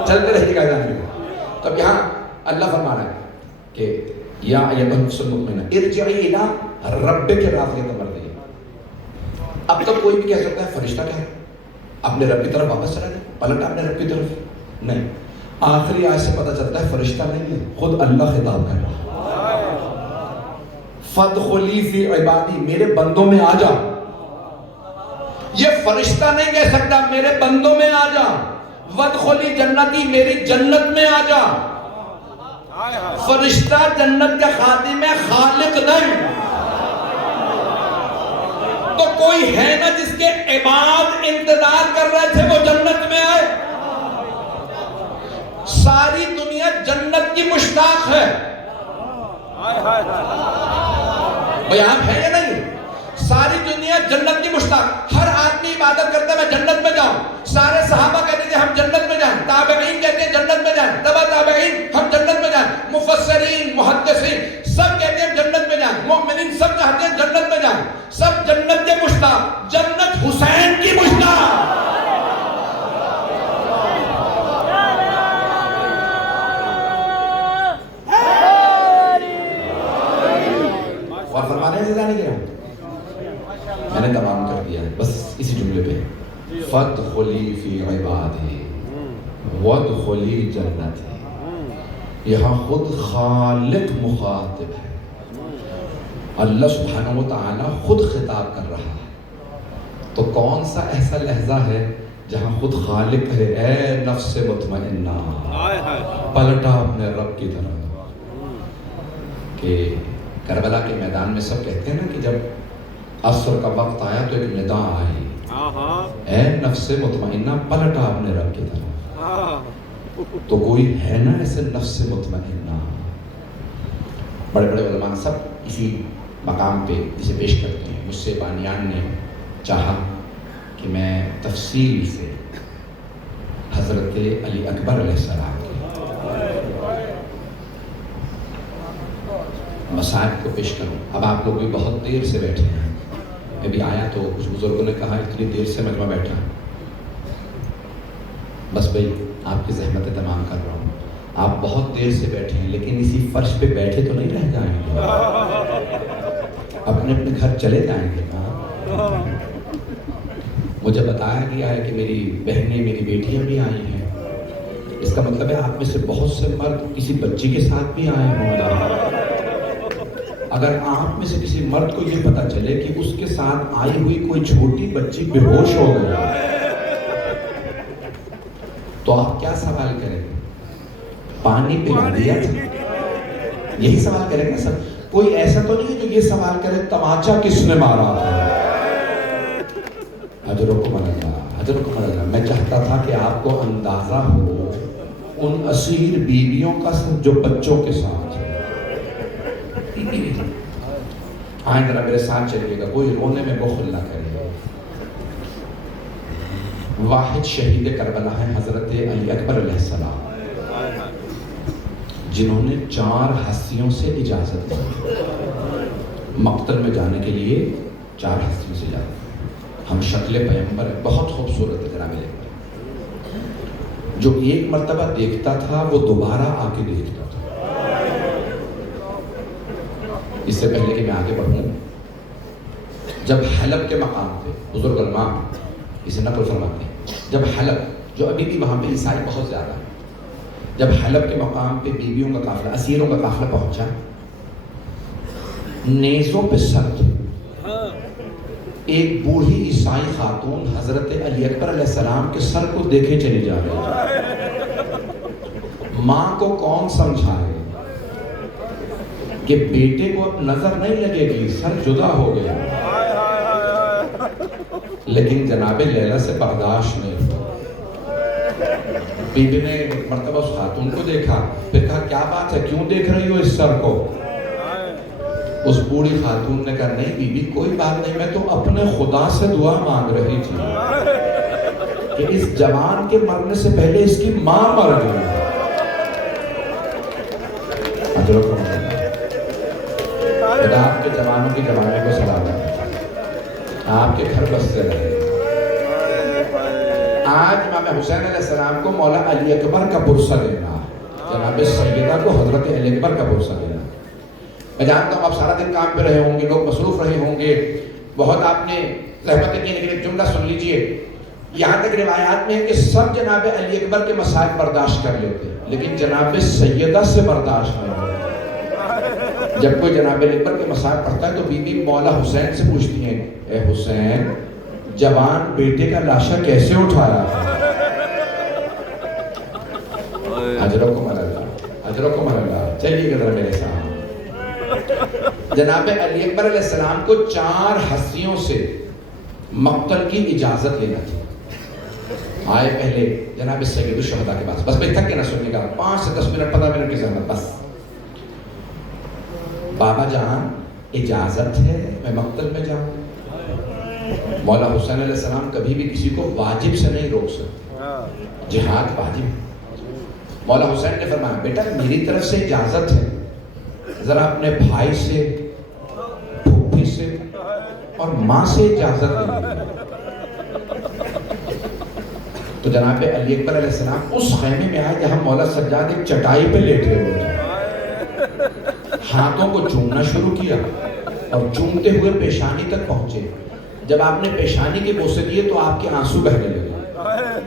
چلتے رہیے گا جانبی. تب یہاں اللہ فرما رہا ہے کہ یا ایتھا النفس المطمئنہ ارجعی الی ربک راضیۃ مرضیہ. اب تک کوئی بھی کہہ سکتا ہے فرشتہ کیا ہے، اپنے رب کی طرف واپس چلا جائے، پلٹ اپنے رب کی طرف. نہیں، آخری آیت سے پتہ چلتا ہے فرشتہ نہیں ہے، خود اللہ خطاب کر رہا ہے. فادخلی فی عبادی، میرے بندوں میں آ جا. یہ فرشتہ نہیں کہہ سکتا میرے بندوں میں آ جا. وادخلی جنتی، میری جنت میں آ جا. فرشتہ جنت کا خادم ہے، خالق نہیں. تو کوئی ہے نا جس کے عباد انتظار کر رہے تھے وہ جنت میں آئے. ساری دنیا جنت کی مشتاق ہے. بھئی آپ ہیں یا نہیں؟ ساری دنیا جنت کی مشتاق. ہر آدمی عبادت کرتا ہے میں جنت میں جاؤں. سارے صحابہ کہتے تھے ہم جنت میں جائیں، تابعین کہتے ہیں جنت میں جائیں، تبع تابعین ہم جنت میں جائیں، مفسرین محدثین سب کہتے ہیں جنت میں جائیں، مومنین سب چاہتے ہیں جنت میں جائیں. سب جنت کے مشتاق. جنت حسین کی مشتاق. اور فرمانے سے جانے گیا میں نے تمام کر دیا ہے بس اسی جملے پہ. فادخلی فی عبادی وادخلی جنتی. یہاں خود خالق مخاطب ہے، اللہ سبحانہ و تعالی خود خطاب کر رہا ہے. تو کون سا ایسا لہجہ ہے جہاں خود خالق ہے، اے نفس مطمئنہ پلٹا اپنے رب کی طرف. کہ کربلا کے میدان میں سب کہتے ہیں نا کہ جب عصر کا وقت آیا تو ایک ندا آئی، اے نفس مطمئنہ پلٹا اپنے رب کی طرف. تو کوئی ہے نا ایسے نفس مطمئنہ؟ بڑے بڑے علماء سب اسی مقام پہ اسے پیش کرتے ہیں. مجھ سے بانیان نے چاہا کہ میں تفصیل سے حضرت علی اکبر علیہ السلام کے مصائب کو پیش کروں. اب آپ لوگ بھی بہت دیر سے بیٹھے ہیں، میں بھی آیا تو کچھ بزرگوں نے کہا اتنی دیر سے میں بیٹھا. بس بھائی آپ کی زحمتیں تمام کر رہا ہوں. آپ بہت دیر سے بیٹھے ہیں لیکن اسی فرش پہ بیٹھے تو نہیں رہ جائیں گے، اپنے اپنے گھر چلے جائیں گے. مجھے بتایا گیا ہے کہ میری بہنیں میری بیٹیاں بھی آئی ہیں. اس کا مطلب ہے آپ میں سے بہت سے مرد کسی بچی کے ساتھ بھی آئے ہوں گے. اگر آپ میں سے کسی مرد کو یہ پتا چلے کہ اس کے ساتھ آئی ہوئی کوئی چھوٹی بچی بے ہوش ہو گئی تو آپ کیا سوال کریں گے؟ پانی پلا دیا تھا، یہی سوال کریں گے سر. کوئی ایسا تو نہیں ہے جو یہ سوال کرے تماچا کس نے مارا تھا. اجرکم اللہ، اجرکم اللہ. میں چاہتا تھا کہ آپ کو اندازہ ہو ان اسیر بیویوں کا جو بچوں کے ساتھ ہے. آئیں ذرا میرے ساتھ چلیے گا، کوئی رونے میں بخل نہ کرے. واحد شہید کربلا ہے حضرت علی اکبر علیہ السلام، جنہوں نے 4 ہستیوں سے اجازت دی مقتل میں جانے کے لیے. 4 ہستیوں سے اجازت. ہم شکل پیغمبر ہے، بہت خوبصورت ہے جناب علی. جو ایک مرتبہ دیکھتا تھا وہ دوبارہ آ کے دیکھتا تھا. اس سے پہلے کہ میں آگے بڑھوں، جب حلب کے مقام پہ بزرگ علماء اسے نقل فرماتے ہیں، جب حلب جو ابھی بھی وہاں پہ عیسائی بہت زیادہ ہیں، جب حلب کے مقام پہ بیویوں کا قافلہ، اسیروں کا قافلہ پہنچا، نیزوں پہ سر تھے. ایک بوڑھی عیسائی خاتون حضرت علی اکبر علیہ السلام کے سر کو دیکھے چلی جا رہی. ماں کو کون سمجھائے کہ بیٹے کو اب نظر نہیں لگے گی، سر جدا ہو گیا. لیکن جناب لیلا سے برداشت نہیں ہوا۔ بی بی نے ایک مرتبہ اس خاتون کو دیکھا، پھر کہا کیا بات ہے، کیوں دیکھ رہی ہو اس سر کو؟ اس بوڑھی خاتون نے کہا نہیں بی بی کوئی بات نہیں، میں تو اپنے خدا سے دعا مانگ رہی تھی کہ اس جوان کے مرنے سے پہلے اس کی ماں مر گئی۔ خدا آپ کے جوانوں کی جوانی کو سلامت، آپ کے گھر بستے رہے۔ آج امام حسین علیہ السلام کو مولا علی اکبر کا پرسہ دینا، جناب سیدہ کو حضرت علی اکبر کا پرسہ دینا۔ میں جانتا ہوں آپ سارا دن کام پہ رہے ہوں گے، لوگ مصروف رہے ہوں گے، بہت آپ نے زحمتیں کی، لیکن ایک جملہ سن لیجئے، یہاں تک روایات میں ہے کہ سب جناب علی اکبر کے مسائل برداشت کر لیتے لیکن جناب سیدہ سے برداشت نہیں ہوتے۔ جب کوئی جناب علی اکبر کے مسائل پڑھتا ہے تو بی بی مولا حسین سے پوچھتی ہیں اے حسین جوان بیٹے کا لاشا کیسے اٹھایا؟ اجرکم اللہ، اجرکم اللہ۔ چلیے گا ذرا میرے ساتھ۔ جناب علی اکبر علیہ السلام کو 4 ہستیوں سے مقتل کی اجازت لینا تھی۔ آئے پہلے جناب سید الشہداء کے پاس، بس میں تھک کے نہ سننے کا، 5 سے 10 منٹ 15 منٹ کی زحمت بس۔ بابا جان اجازت ہے میں مقتل میں جاؤں؟ مولا حسین علیہ السلام کبھی بھی کسی کو واجب سے نہیں روک سکتے، جہاد واجب۔ مولا حسین نے فرمایا بیٹا میری طرف سے اجازت ہے، ذرا اپنے بھائی سے، پھوپھی سے اور ماں سے اجازت لے۔ تو جناب علی اکبر علیہ السلام اس خیمے میں آئے جہاں مولا سجاد ایک چٹائی پہ لیٹے ہوئے تھے، ہاتھوں کو چومنا شروع کیا اور چومتے ہوئے پیشانی تک پہنچے۔ جب آپ نے پیشانی کے بوسے دیے تو آپ کے آنسو بہنے لگے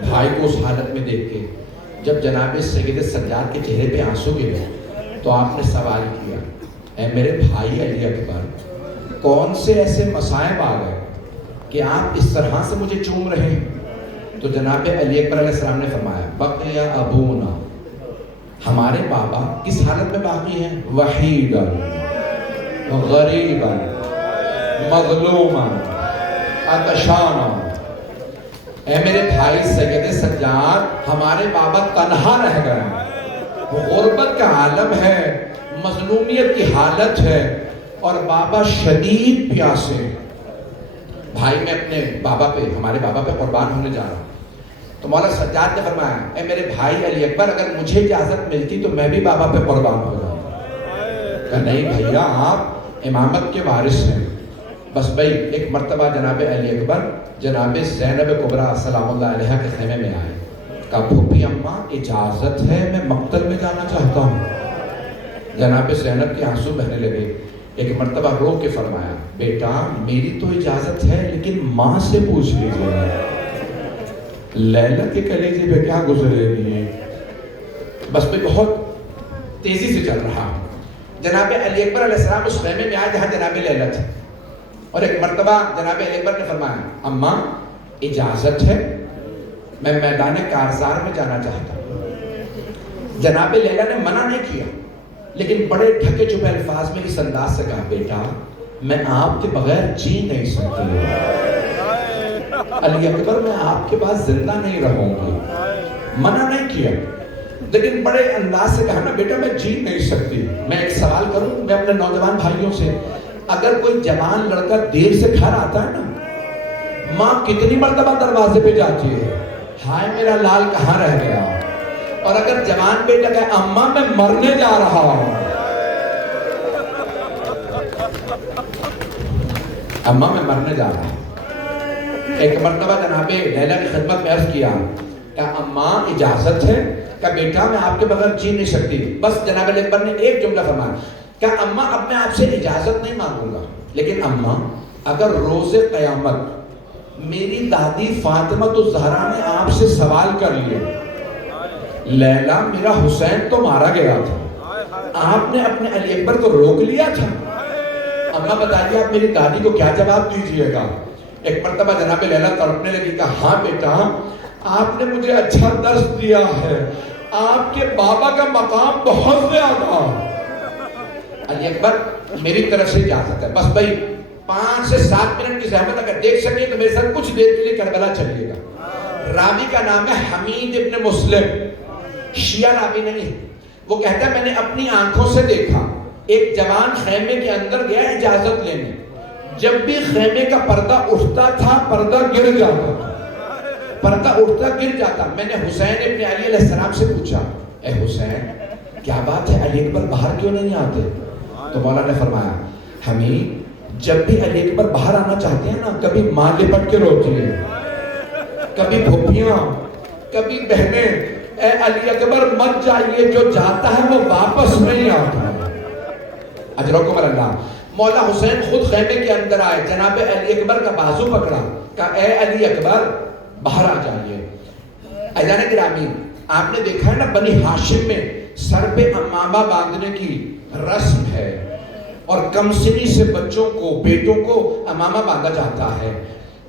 بھائی کو اس حالت میں دیکھ کے۔ جب جناب سید سجاد کے چہرے پہ آنسو گرے تو آپ نے سوال کیا اے میرے بھائی علی اکبر کون سے ایسے مصائب آ گئے کہ آپ اس طرح سے مجھے چوم رہے ہیں؟ تو جناب علی اکبر علیہ السلام نے فرمایا بقی ابونا، ہمارے بابا کس حالت میں باقی ہیں؟ وحیدا غریبا مظلوما عطشانا۔ اے میرے بھائی سید سجاد ہمارے بابا تنہا رہ گئے ہیں، وہ غربت کا عالم ہے، مظلومیت کی حالت ہے اور بابا شدید پیاسے۔ بھائی میں اپنے بابا پہ، ہمارے بابا پہ قربان ہونے جا رہا ہوں۔ تو مولا سجاد نے فرمایا اے میرے بھائی علی اکبر اگر مجھے اجازت ملتی تو میں بھی بابا پہ قربان ہو جاتا۔ کہ نہیں بھیا آپ امامت کے وارث ہیں۔ بس بھائی ایک مرتبہ جناب علی اکبر جناب زینب کبریٰ سلام اللہ علیہ کے خیمے میں آئے، کہا پھوپھی اماں اجازت ہے میں مقتل میں جانا چاہتا ہوں۔ جناب زینب کے آنسو بہنے لگے، ایک مرتبہ رو کے فرمایا بیٹا میری تو اجازت ہے لیکن ماں سے پوچھ لیجیے لیلا کے کلیجے پہ کیا گزرے گی۔ بس میں بہت تیزی سے چل رہا ہوں۔ جناب علی اکبر علیہ السلام اس خیمے میں آئے جہاں جناب لیلا تھے، اور ایک مرتبہ جناب علی اکبر نے فرمایا اماں اجازت ہے میں میدان کارزار میں جانا چاہتا ہوں۔ جناب لیلا نے منع نہیں کیا لیکن بڑے ڈھکے چھپے الفاظ میں اس انداز سے کہا بیٹا میں آپ کے بغیر جی نہیں سکتی، علی اکبر میں آپ کے پاس زندہ نہیں رہوں گی۔ منع نہیں کیا لیکن بڑے انداز سے کہا نا بیٹا میں جی نہیں سکتی۔ میں ایک سوال کروں میں اپنے نوجوان بھائیوں سے، اگر کوئی جوان لڑکا دیر سے گھر آتا ہے نا، ماں کتنی مرتبہ دروازے پہ جاتی ہے ہائے میرا لال کہاں رہ گیا؟ اور اگر جوان بیٹا کہے اماں میں مرنے جا رہا ہوں، اماں میں مرنے جا رہا ہوں۔ ایک مرتبہ جناب لیلا کی خدمت میں عرض کیا کہ اماں اجازت ہے؟ کہ بیٹا میں آپ کے بغیر جی نہیں سکتی۔ بس جناب علی اکبر نے ایک جملہ فرمایا کہ اماں اب میں آپ سے اجازت نہیں مانگوں گا لیکن اماں اگر روز قیامت میری دادی فاطمہ الزہرا نے آپ سے سوال کر لیا لیلا میرا حسین تو مارا گیا تھا، آپ نے اپنے علی اکبر کو روک لیا تھا، اماں بتائیے آپ میری دادی کو کیا جواب دیجئے گا؟ ایک مرتبہ جناب لیلا تڑپنے لگی کہ ہاں بیٹا آپ نے مجھے اچھا درس دیا ہے، آپ کے بابا کا مقام بہت زیادہ۔ علی اکبر میری طرف سے اجازت ہے۔ بس بھائی 5 سے 7 منٹ کی زحمت اگر دیکھ سکیں تو میرے ساتھ کچھ دیر کے لیے کربلا چلیے گا۔ راوی کا نام ہے حمید ابن مسلم، شیعہ راوی نہیں۔ وہ کہتا ہے میں نے اپنی آنکھوں سے دیکھا ایک جوان خیمے کے اندر گیا اجازت لینے، جب بھی خیمے کا پردہ اٹھتا تھا پردہ گر جاتا تھا، پردہ اٹھتا گر جاتا۔ میں نے حسین ابن علی علیہ السلام سے پوچھا اے حسین کیا بات ہے علی اکبر باہر کیوں نہیں آتے؟ تو مولا نے فرمایا حمید جب بھی علی اکبر باہر آنا چاہتے ہیں نا کبھی ماں لپٹ کے روتی ہے، کبھی پھوپھیاں، کبھی بہنیں، اے علی اکبر مت جائیے، جو جاتا ہے وہ واپس نہیں آتا۔ اجرکم اللہ۔ مولا حسین خود خیمے کے اندر آئے، جناب علی اکبر کا بازو پکڑا، کہا اے علی اکبر باہر آ جائیے۔ عزیزان گرامی آپ نے دیکھا ہے نا بنی ہاشم میں سر پہ امامہ باندھنے کی رسم ہے اور کم سنی سے بچوں کو بیٹوں کو امامہ باندھا جاتا ہے۔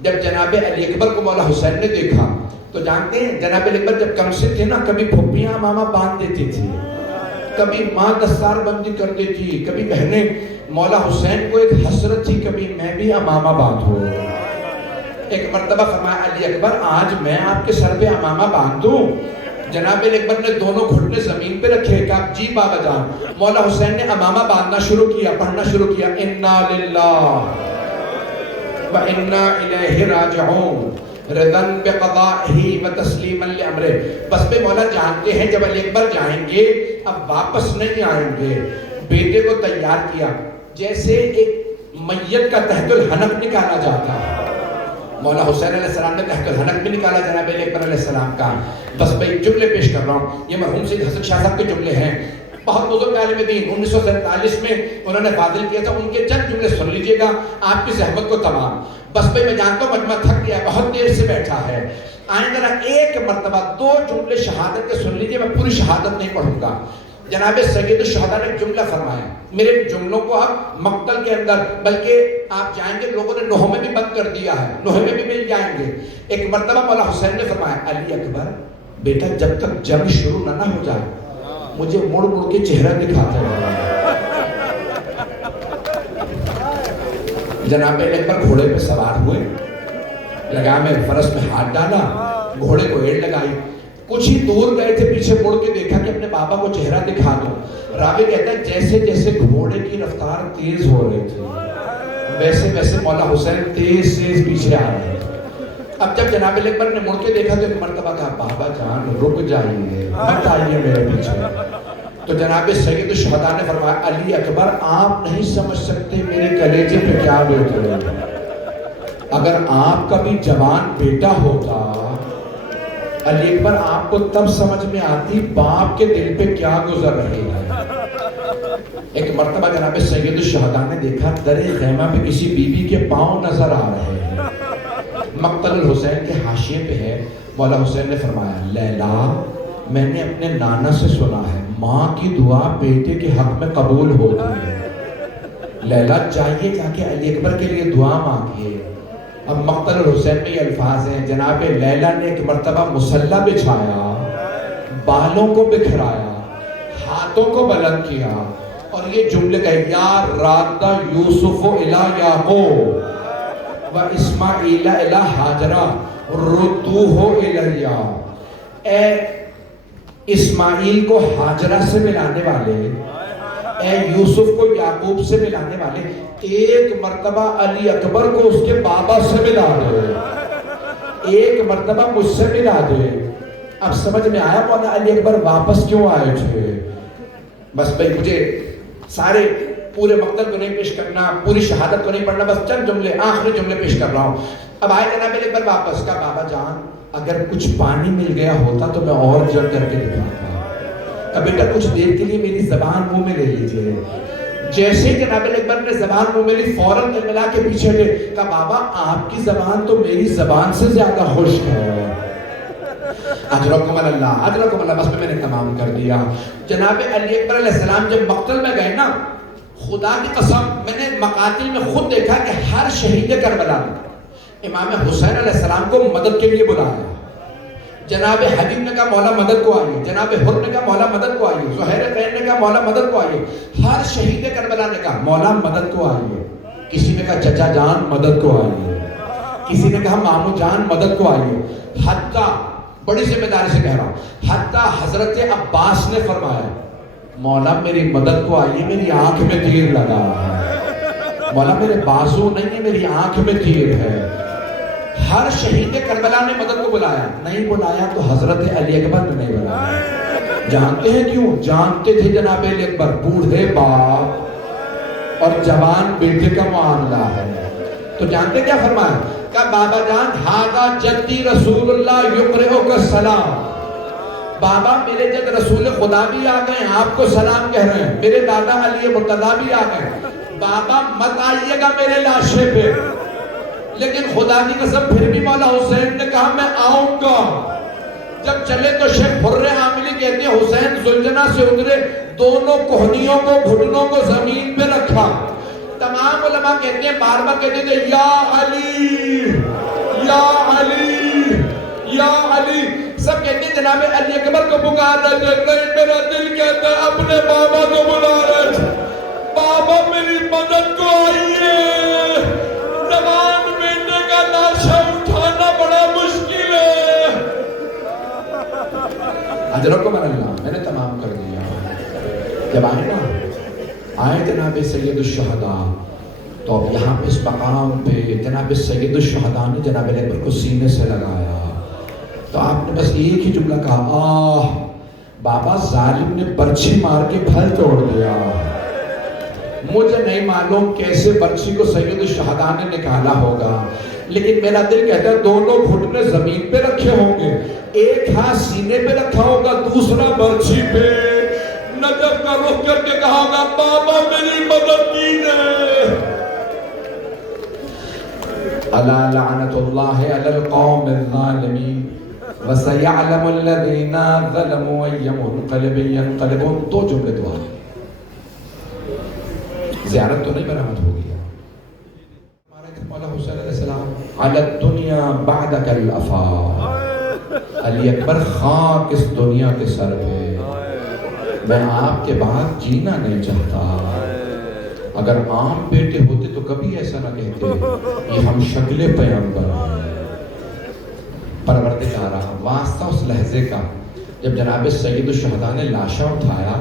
جب جناب علی اکبر کو مولا حسین نے دیکھا تو جانتے ہیں جناب علی اکبر جب کم سن تھے نا کبھی پھوپھیاں امامہ باندھ دیتی تھی، کبھی ماں دستار بندی کر دیتی، کبھی بہنیں۔ مولا حسین کو ایک حسرت تھی کبھی میں بھی امامہ باندھوں۔ ایک مرتبہ فرمایا علی اکبر آج میں آپ کے سر پہ امامہ باندھ دوں؟ جناب علی اکبر نے دونوں گھٹنے زمین پہ رکھے، کہا جی بابا جان۔ مولا حسین نے امامہ باندھنا شروع کیا، پڑھنا شروع کیا انا للہ و انا الیہ راجعون رضن بقضائہ و تسلیما لامرہ۔ بس پہ مولا جانتے ہیں جب علی اکبر جائیں گے اب واپس نہیں آئیں گے۔ بیٹے کو تیار کیا جیسے ایک میت کا تحت الحنک نکالا جاتا ہے، مولا حسین علیہ السلام نے تحت الحنک بھی نکالا جناب علی اکبر علیہ السلام کا۔ بس میں جملے پیش کر رہا ہوں، یہ مرحوم سید حسن شاہ صاحب کے جملے ہیں، بہت بزرگ عالم دین، 1947 میں انہوں نے فاضل کیا تھا، ان کے چند جملے سن لیجئے گا آپ کی زحمت کو تمام۔ بس میں جانتا ہوں مجمع تھک گیا، بہت دیر سے بیٹھا ہے، آئیں ذرا ایک مرتبہ 2 جملے شہادت کے سن لیجئے، میں پوری شہادت نہیں پڑھوں گا۔ جناب سید الشہداء نے جملہ فرمایا، میرے جملوں کو آپ مقتل کے اندر بلکہ آپ جائیں گے لوگوں نے نوح میں بھی بند کر دیا ہے، نوح میں بھی مل جائیں گے۔ ایک مرتبہ مولا حسین نے فرمایا علی اکبر بیٹا جب تک جنگ شروع نہ ہو جائے مجھے مڑ مڑ کے چہرہ دکھاتے رہنا۔ جناب علی اکبر گھوڑے پہ سوار ہوئے، لگام فرس میں ہاتھ ڈالا، گھوڑے کو ایڑ لگائی، کچھ ہی دور گئے تھے پیچھے مڑ کے دیکھا کہ اپنے بابا کو چہرہ دکھا دو۔ راوی کہتا ہے جیسے جیسے گھوڑے کی رفتار تیز ہو رہی تھی ویسے ویسے مولا حسین تیز تیز پیچھے آ رہے تھے۔ اب جب جناب علی اکبر نے مڑ کے دیکھا تو ایک مرتبہ کہا بابا جان رک جائیے مت آئیے میرے پیچھے۔ تو جناب سید الشہداء نے فرمایا علی اکبر آپ نہیں سمجھ سکتے میرے کلیجے پہ کیا بیت رہی ہے، اگر آپ کا بھی جوان بیٹا ہوتا علی اکبر آپ کو تب سمجھ میں آتی باپ کے دل پہ کیا گزر رہی ہے۔ ایک مرتبہ جناب سید الشہداء نے دیکھا در خیمہ پہ کسی بی بی کے پاؤں نظر آ رہے ہیں، مقتل الحسین کے حاشیے پہ ہے۔ مولا حسین نے فرمایا لیلا میں نے اپنے نانا سے سنا ہے ماں کی دعا بیٹے کے حق میں قبول ہوتی ہے، لیلا چاہیے جا کے علی اکبر کے لیے دعا مانگیے۔ اب مقتل الحسین میں یہ الفاظ ہیں جناب لیلا نے ایک مرتبہ مصلی بچھایا، بالوں کو بکھرایا، ہاتھوں کو بلند کیا اور یہ جملے کہے یا رادہ یوسف الی یعقوب و اسماعیل الی ہاجرہ ردوہ الیہ، اے اسماعیل کو ہاجرہ سے ملانے والے، اے یوسف کو یعقوب سے ملانے والے، ایک مرتبہ علی اکبر کو اس کے بابا سے ملا دے، ایک مرتبہ مجھ سے ملا دے۔ اب سمجھ میں آیا مولا علی اکبر واپس کیوں آئے تھے؟ بس بھائی مجھے سارے پورے مقتل کو نہیں پیش کرنا، پوری شہادت کو نہیں پڑھنا، بس چند جملے آخری جملے پیش کر رہا ہوں۔ اب آئے جناب علی اکبر واپس، کا بابا جان اگر کچھ پانی مل گیا ہوتا تو میں اور جنگ کر کے دکھاتا۔ اب بیٹا کچھ دیر کے لیے میری زبان منہ میں لے لیجئے۔ جیسے جناب علی اکبر نے زبان منہ میں لی فوراً دل ملا کے پیچھے لے، کہا بابا آپ کی زبان تو میری زبان سے زیادہ خشک ہے۔ اجرکم اللہ، اجرکم اللہ، بس میں نے تمام کر دیا۔ جناب علی اکبر علیہ السلام جب مقتل میں گئے نا، خدا کی قسم میں نے مقاتل میں خود دیکھا کہ ہر شہید کربلا نے امام حسین علیہ السلام کو مدد کے لیے بلایا۔ جناب حبیب نے کہا مولا مدد کو آئیے، جناب حر نے کہا مولا مدد کو آئیے، زہیر قین نے کہا مولا مدد کو آئیے، ہر شہید کربلا نے کہا مولا مدد کو آئیے۔ کسی نے کہا چچا جان مدد کو آئیے، کسی نے کہا مامو جان مدد کو آئیے، حتیٰ بڑی ذمہ داری سے کہہ رہا ہوں، حتیٰ حضرت عباس نے فرمایا مولا میری مدد کو آئیے، میری آنکھ میں تیر لگا ہے، مولا میرے بازو نہیں ہے، میری آنکھ میں تیر ہے۔ ہر شہید کربلا نے مدد کو بلایا، نہیں بلایا تو حضرت علی اکبر نے نہیں بلایا۔ جانتے ہیں کیوں؟ جانتے تھے جناب علی اکبر بوڑھے باپ اور جوان بیٹے کا معاملہ ہے، تو جانتے کیا فرمایا؟ کہ بابا جان ہاذا جدی رسول اللہ یقرئک السلام، بابا میرے جد رسول خدا بھی آ گئے آپ کو سلام کہہ رہے ہیں، میرے دادا علی مرتضیٰ بھی آ گئے، بابا مت آئیے گا میرے لاشے پہ، لیکن خدا کی قسم پھر بھی مولا حسین نے کہا میں آؤں گا۔ جب چلے تو شیخ حر عاملی کہتے ہیں حسین زلجنہ سے اترے، دونوں کوہنیوں کو گھٹنوں کو زمین پہ رکھا، تمام علماء کہتے ہیں بار بار کہتے تھے یا علی یا علی یا علی، سب کہتے ہیں جناب علی اکبر کو پکار رہے تھے، نہیں میرا دل کہتا ہے اپنے بابا کو بلا رہے تھے، بابا میری مدد کو آئیے، جوان بیٹے کا لاشا اٹھانا بڑا مشکل ہے۔ اجرکم اللہ، میں نے تمام کر دیا۔ جب آئے جناب سید الشہداء، تو اب یہاں پہ اس مقام پہ جناب سید الشہداء نے جناب علی اکبر کو سینے سے لگایا، تو آپ نے بس ایک ہی جملہ کہا آہ، بابا ظالم نے برچھی مار کے پھل توڑ دیا، مجھے نہیں معلوم کیسے برچھی کو سید الشہداء نے نکالا ہوگا، لیکن میرا دل کہتا ہے دونوں گھٹنے زمین پہ رکھے ہوں گے، ایک ہاتھ سینے پہ رکھا ہوگا دوسرا برچھی پہ، نجف کا رخ کر کے کہا ہوگا بابا میری مدد کیجیے۔ الا لعنت اللہ علی القوم الظالمین وسیعلم الذین ظلموا ای منقلب ینقلبون۔ دو جملے دعا، زیارت تو نہیں برآمد ہو گیا۔ ہمارے مولا حسین علیہ السلام علی الدنیا بعدک الافا، علی اکبر خاک اس دنیا کے سر پہ، میں آپ کے بعد جینا نہیں چاہتا، اگر عام بیٹے ہوتے تو کبھی ایسا نہ کہتے، یہ ہم شکل پیغمبر ہیں۔ پروردگارا واسطہ اس لحظے کا جب جناب سید الشہداء نے لاشا اٹھایا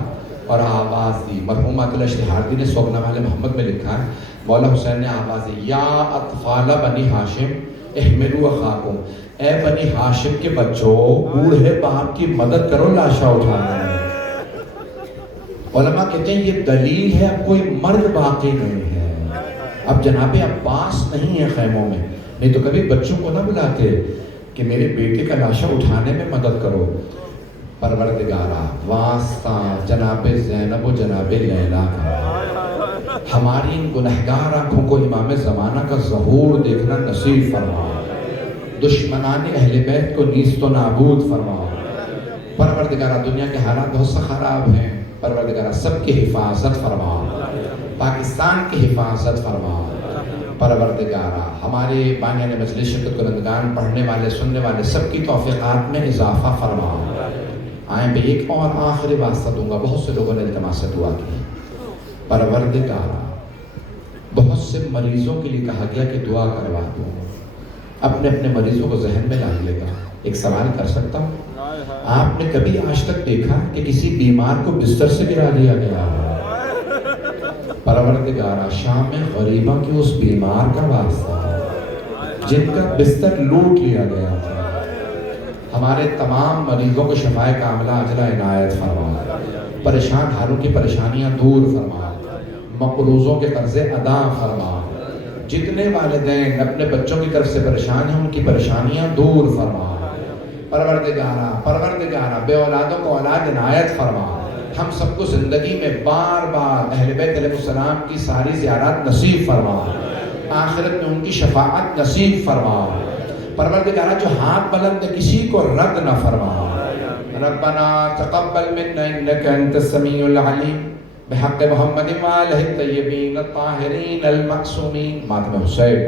اور آواز دی، مرحوم عادل اشتہاردی نے سوگنامہ محمد میں لکھا ہے، مولا حسین نے آواز دی یا اطفال بنی ہاشم احملوا اخاکم، اے بنی ہاشم کے بچوں بوڑھے باپ کی مدد کرو لاشا اٹھانا ہے۔ علماء کہتے ہیں یہ دلیل ہے اب کوئی مرد باقی نہیں ہے، اب جناب عباس نہیں ہے خیموں میں، نہیں تو کبھی بچوں کو نہ بلاتے کہ میرے بیٹے کا لاشا اٹھانے میں مدد کرو۔ پروردگارا واسطہ جناب زینب و جناب لیلا کا، ہماری ان گنہگار آنکھوں کو امام زمانہ کا ظہور دیکھنا نصیب فرما، دشمنان اہل بیت کو نیست و نابود فرما۔ پروردگارا دنیا کے حالات بہت سے خراب ہیں، پروردگارا سب کی حفاظت فرما، پاکستان کی حفاظت فرما۔ پروردگارا ہمارے بانیان مجلس شرکت کنندگان، پڑھنے والے سننے والے سب کی توفیقات میں اضافہ فرما۔ آئیں بھی ایک اور آخری واسطہ دوں گا، بہت سے لوگوں نے التماس سے دعا کی، پروردگارا بہت سے مریضوں کے لیے کہا گیا کہ دعا کروا دو، اپنے اپنے مریضوں کو ذہن میں لائیے گا۔ ایک سوال کر سکتا ہوں، آپ نے کبھی آج تک دیکھا کہ کسی بیمار کو بستر سے گرا دیا گیا؟ پروردگارا شام غریبہ کی اس بیمار کا واسطہ جن کا بستر لوٹ لیا گیا تھا، ہمارے تمام مریضوں کو شفائے کاملہ عاجلہ عنایت فرما، پریشان حالوں کی پریشانیاں دور فرما، مقروضوں کے قرضے ادا فرما، جتنے والدین اپنے بچوں کی طرف سے پریشان ہیں ان کی پریشانیاں دور فرما۔ پروردگارا بے اولادوں کو اولاد عنایت فرما، ہم سب کو زندگی میں بار بار اہل بیت علیہ السلام کی ساری زیارات نصیب فرما، آخرت میں ان کی شفاعت نصیب فرما۔ پروردگارا جو ہاتھ بلند ہے کسی کو رد نہ فرما۔ ربنا تقبل منا انك انت السميع العليم بحق محمد وآلہ الطیبین الطاہرین المعصومین۔ ماتم حسین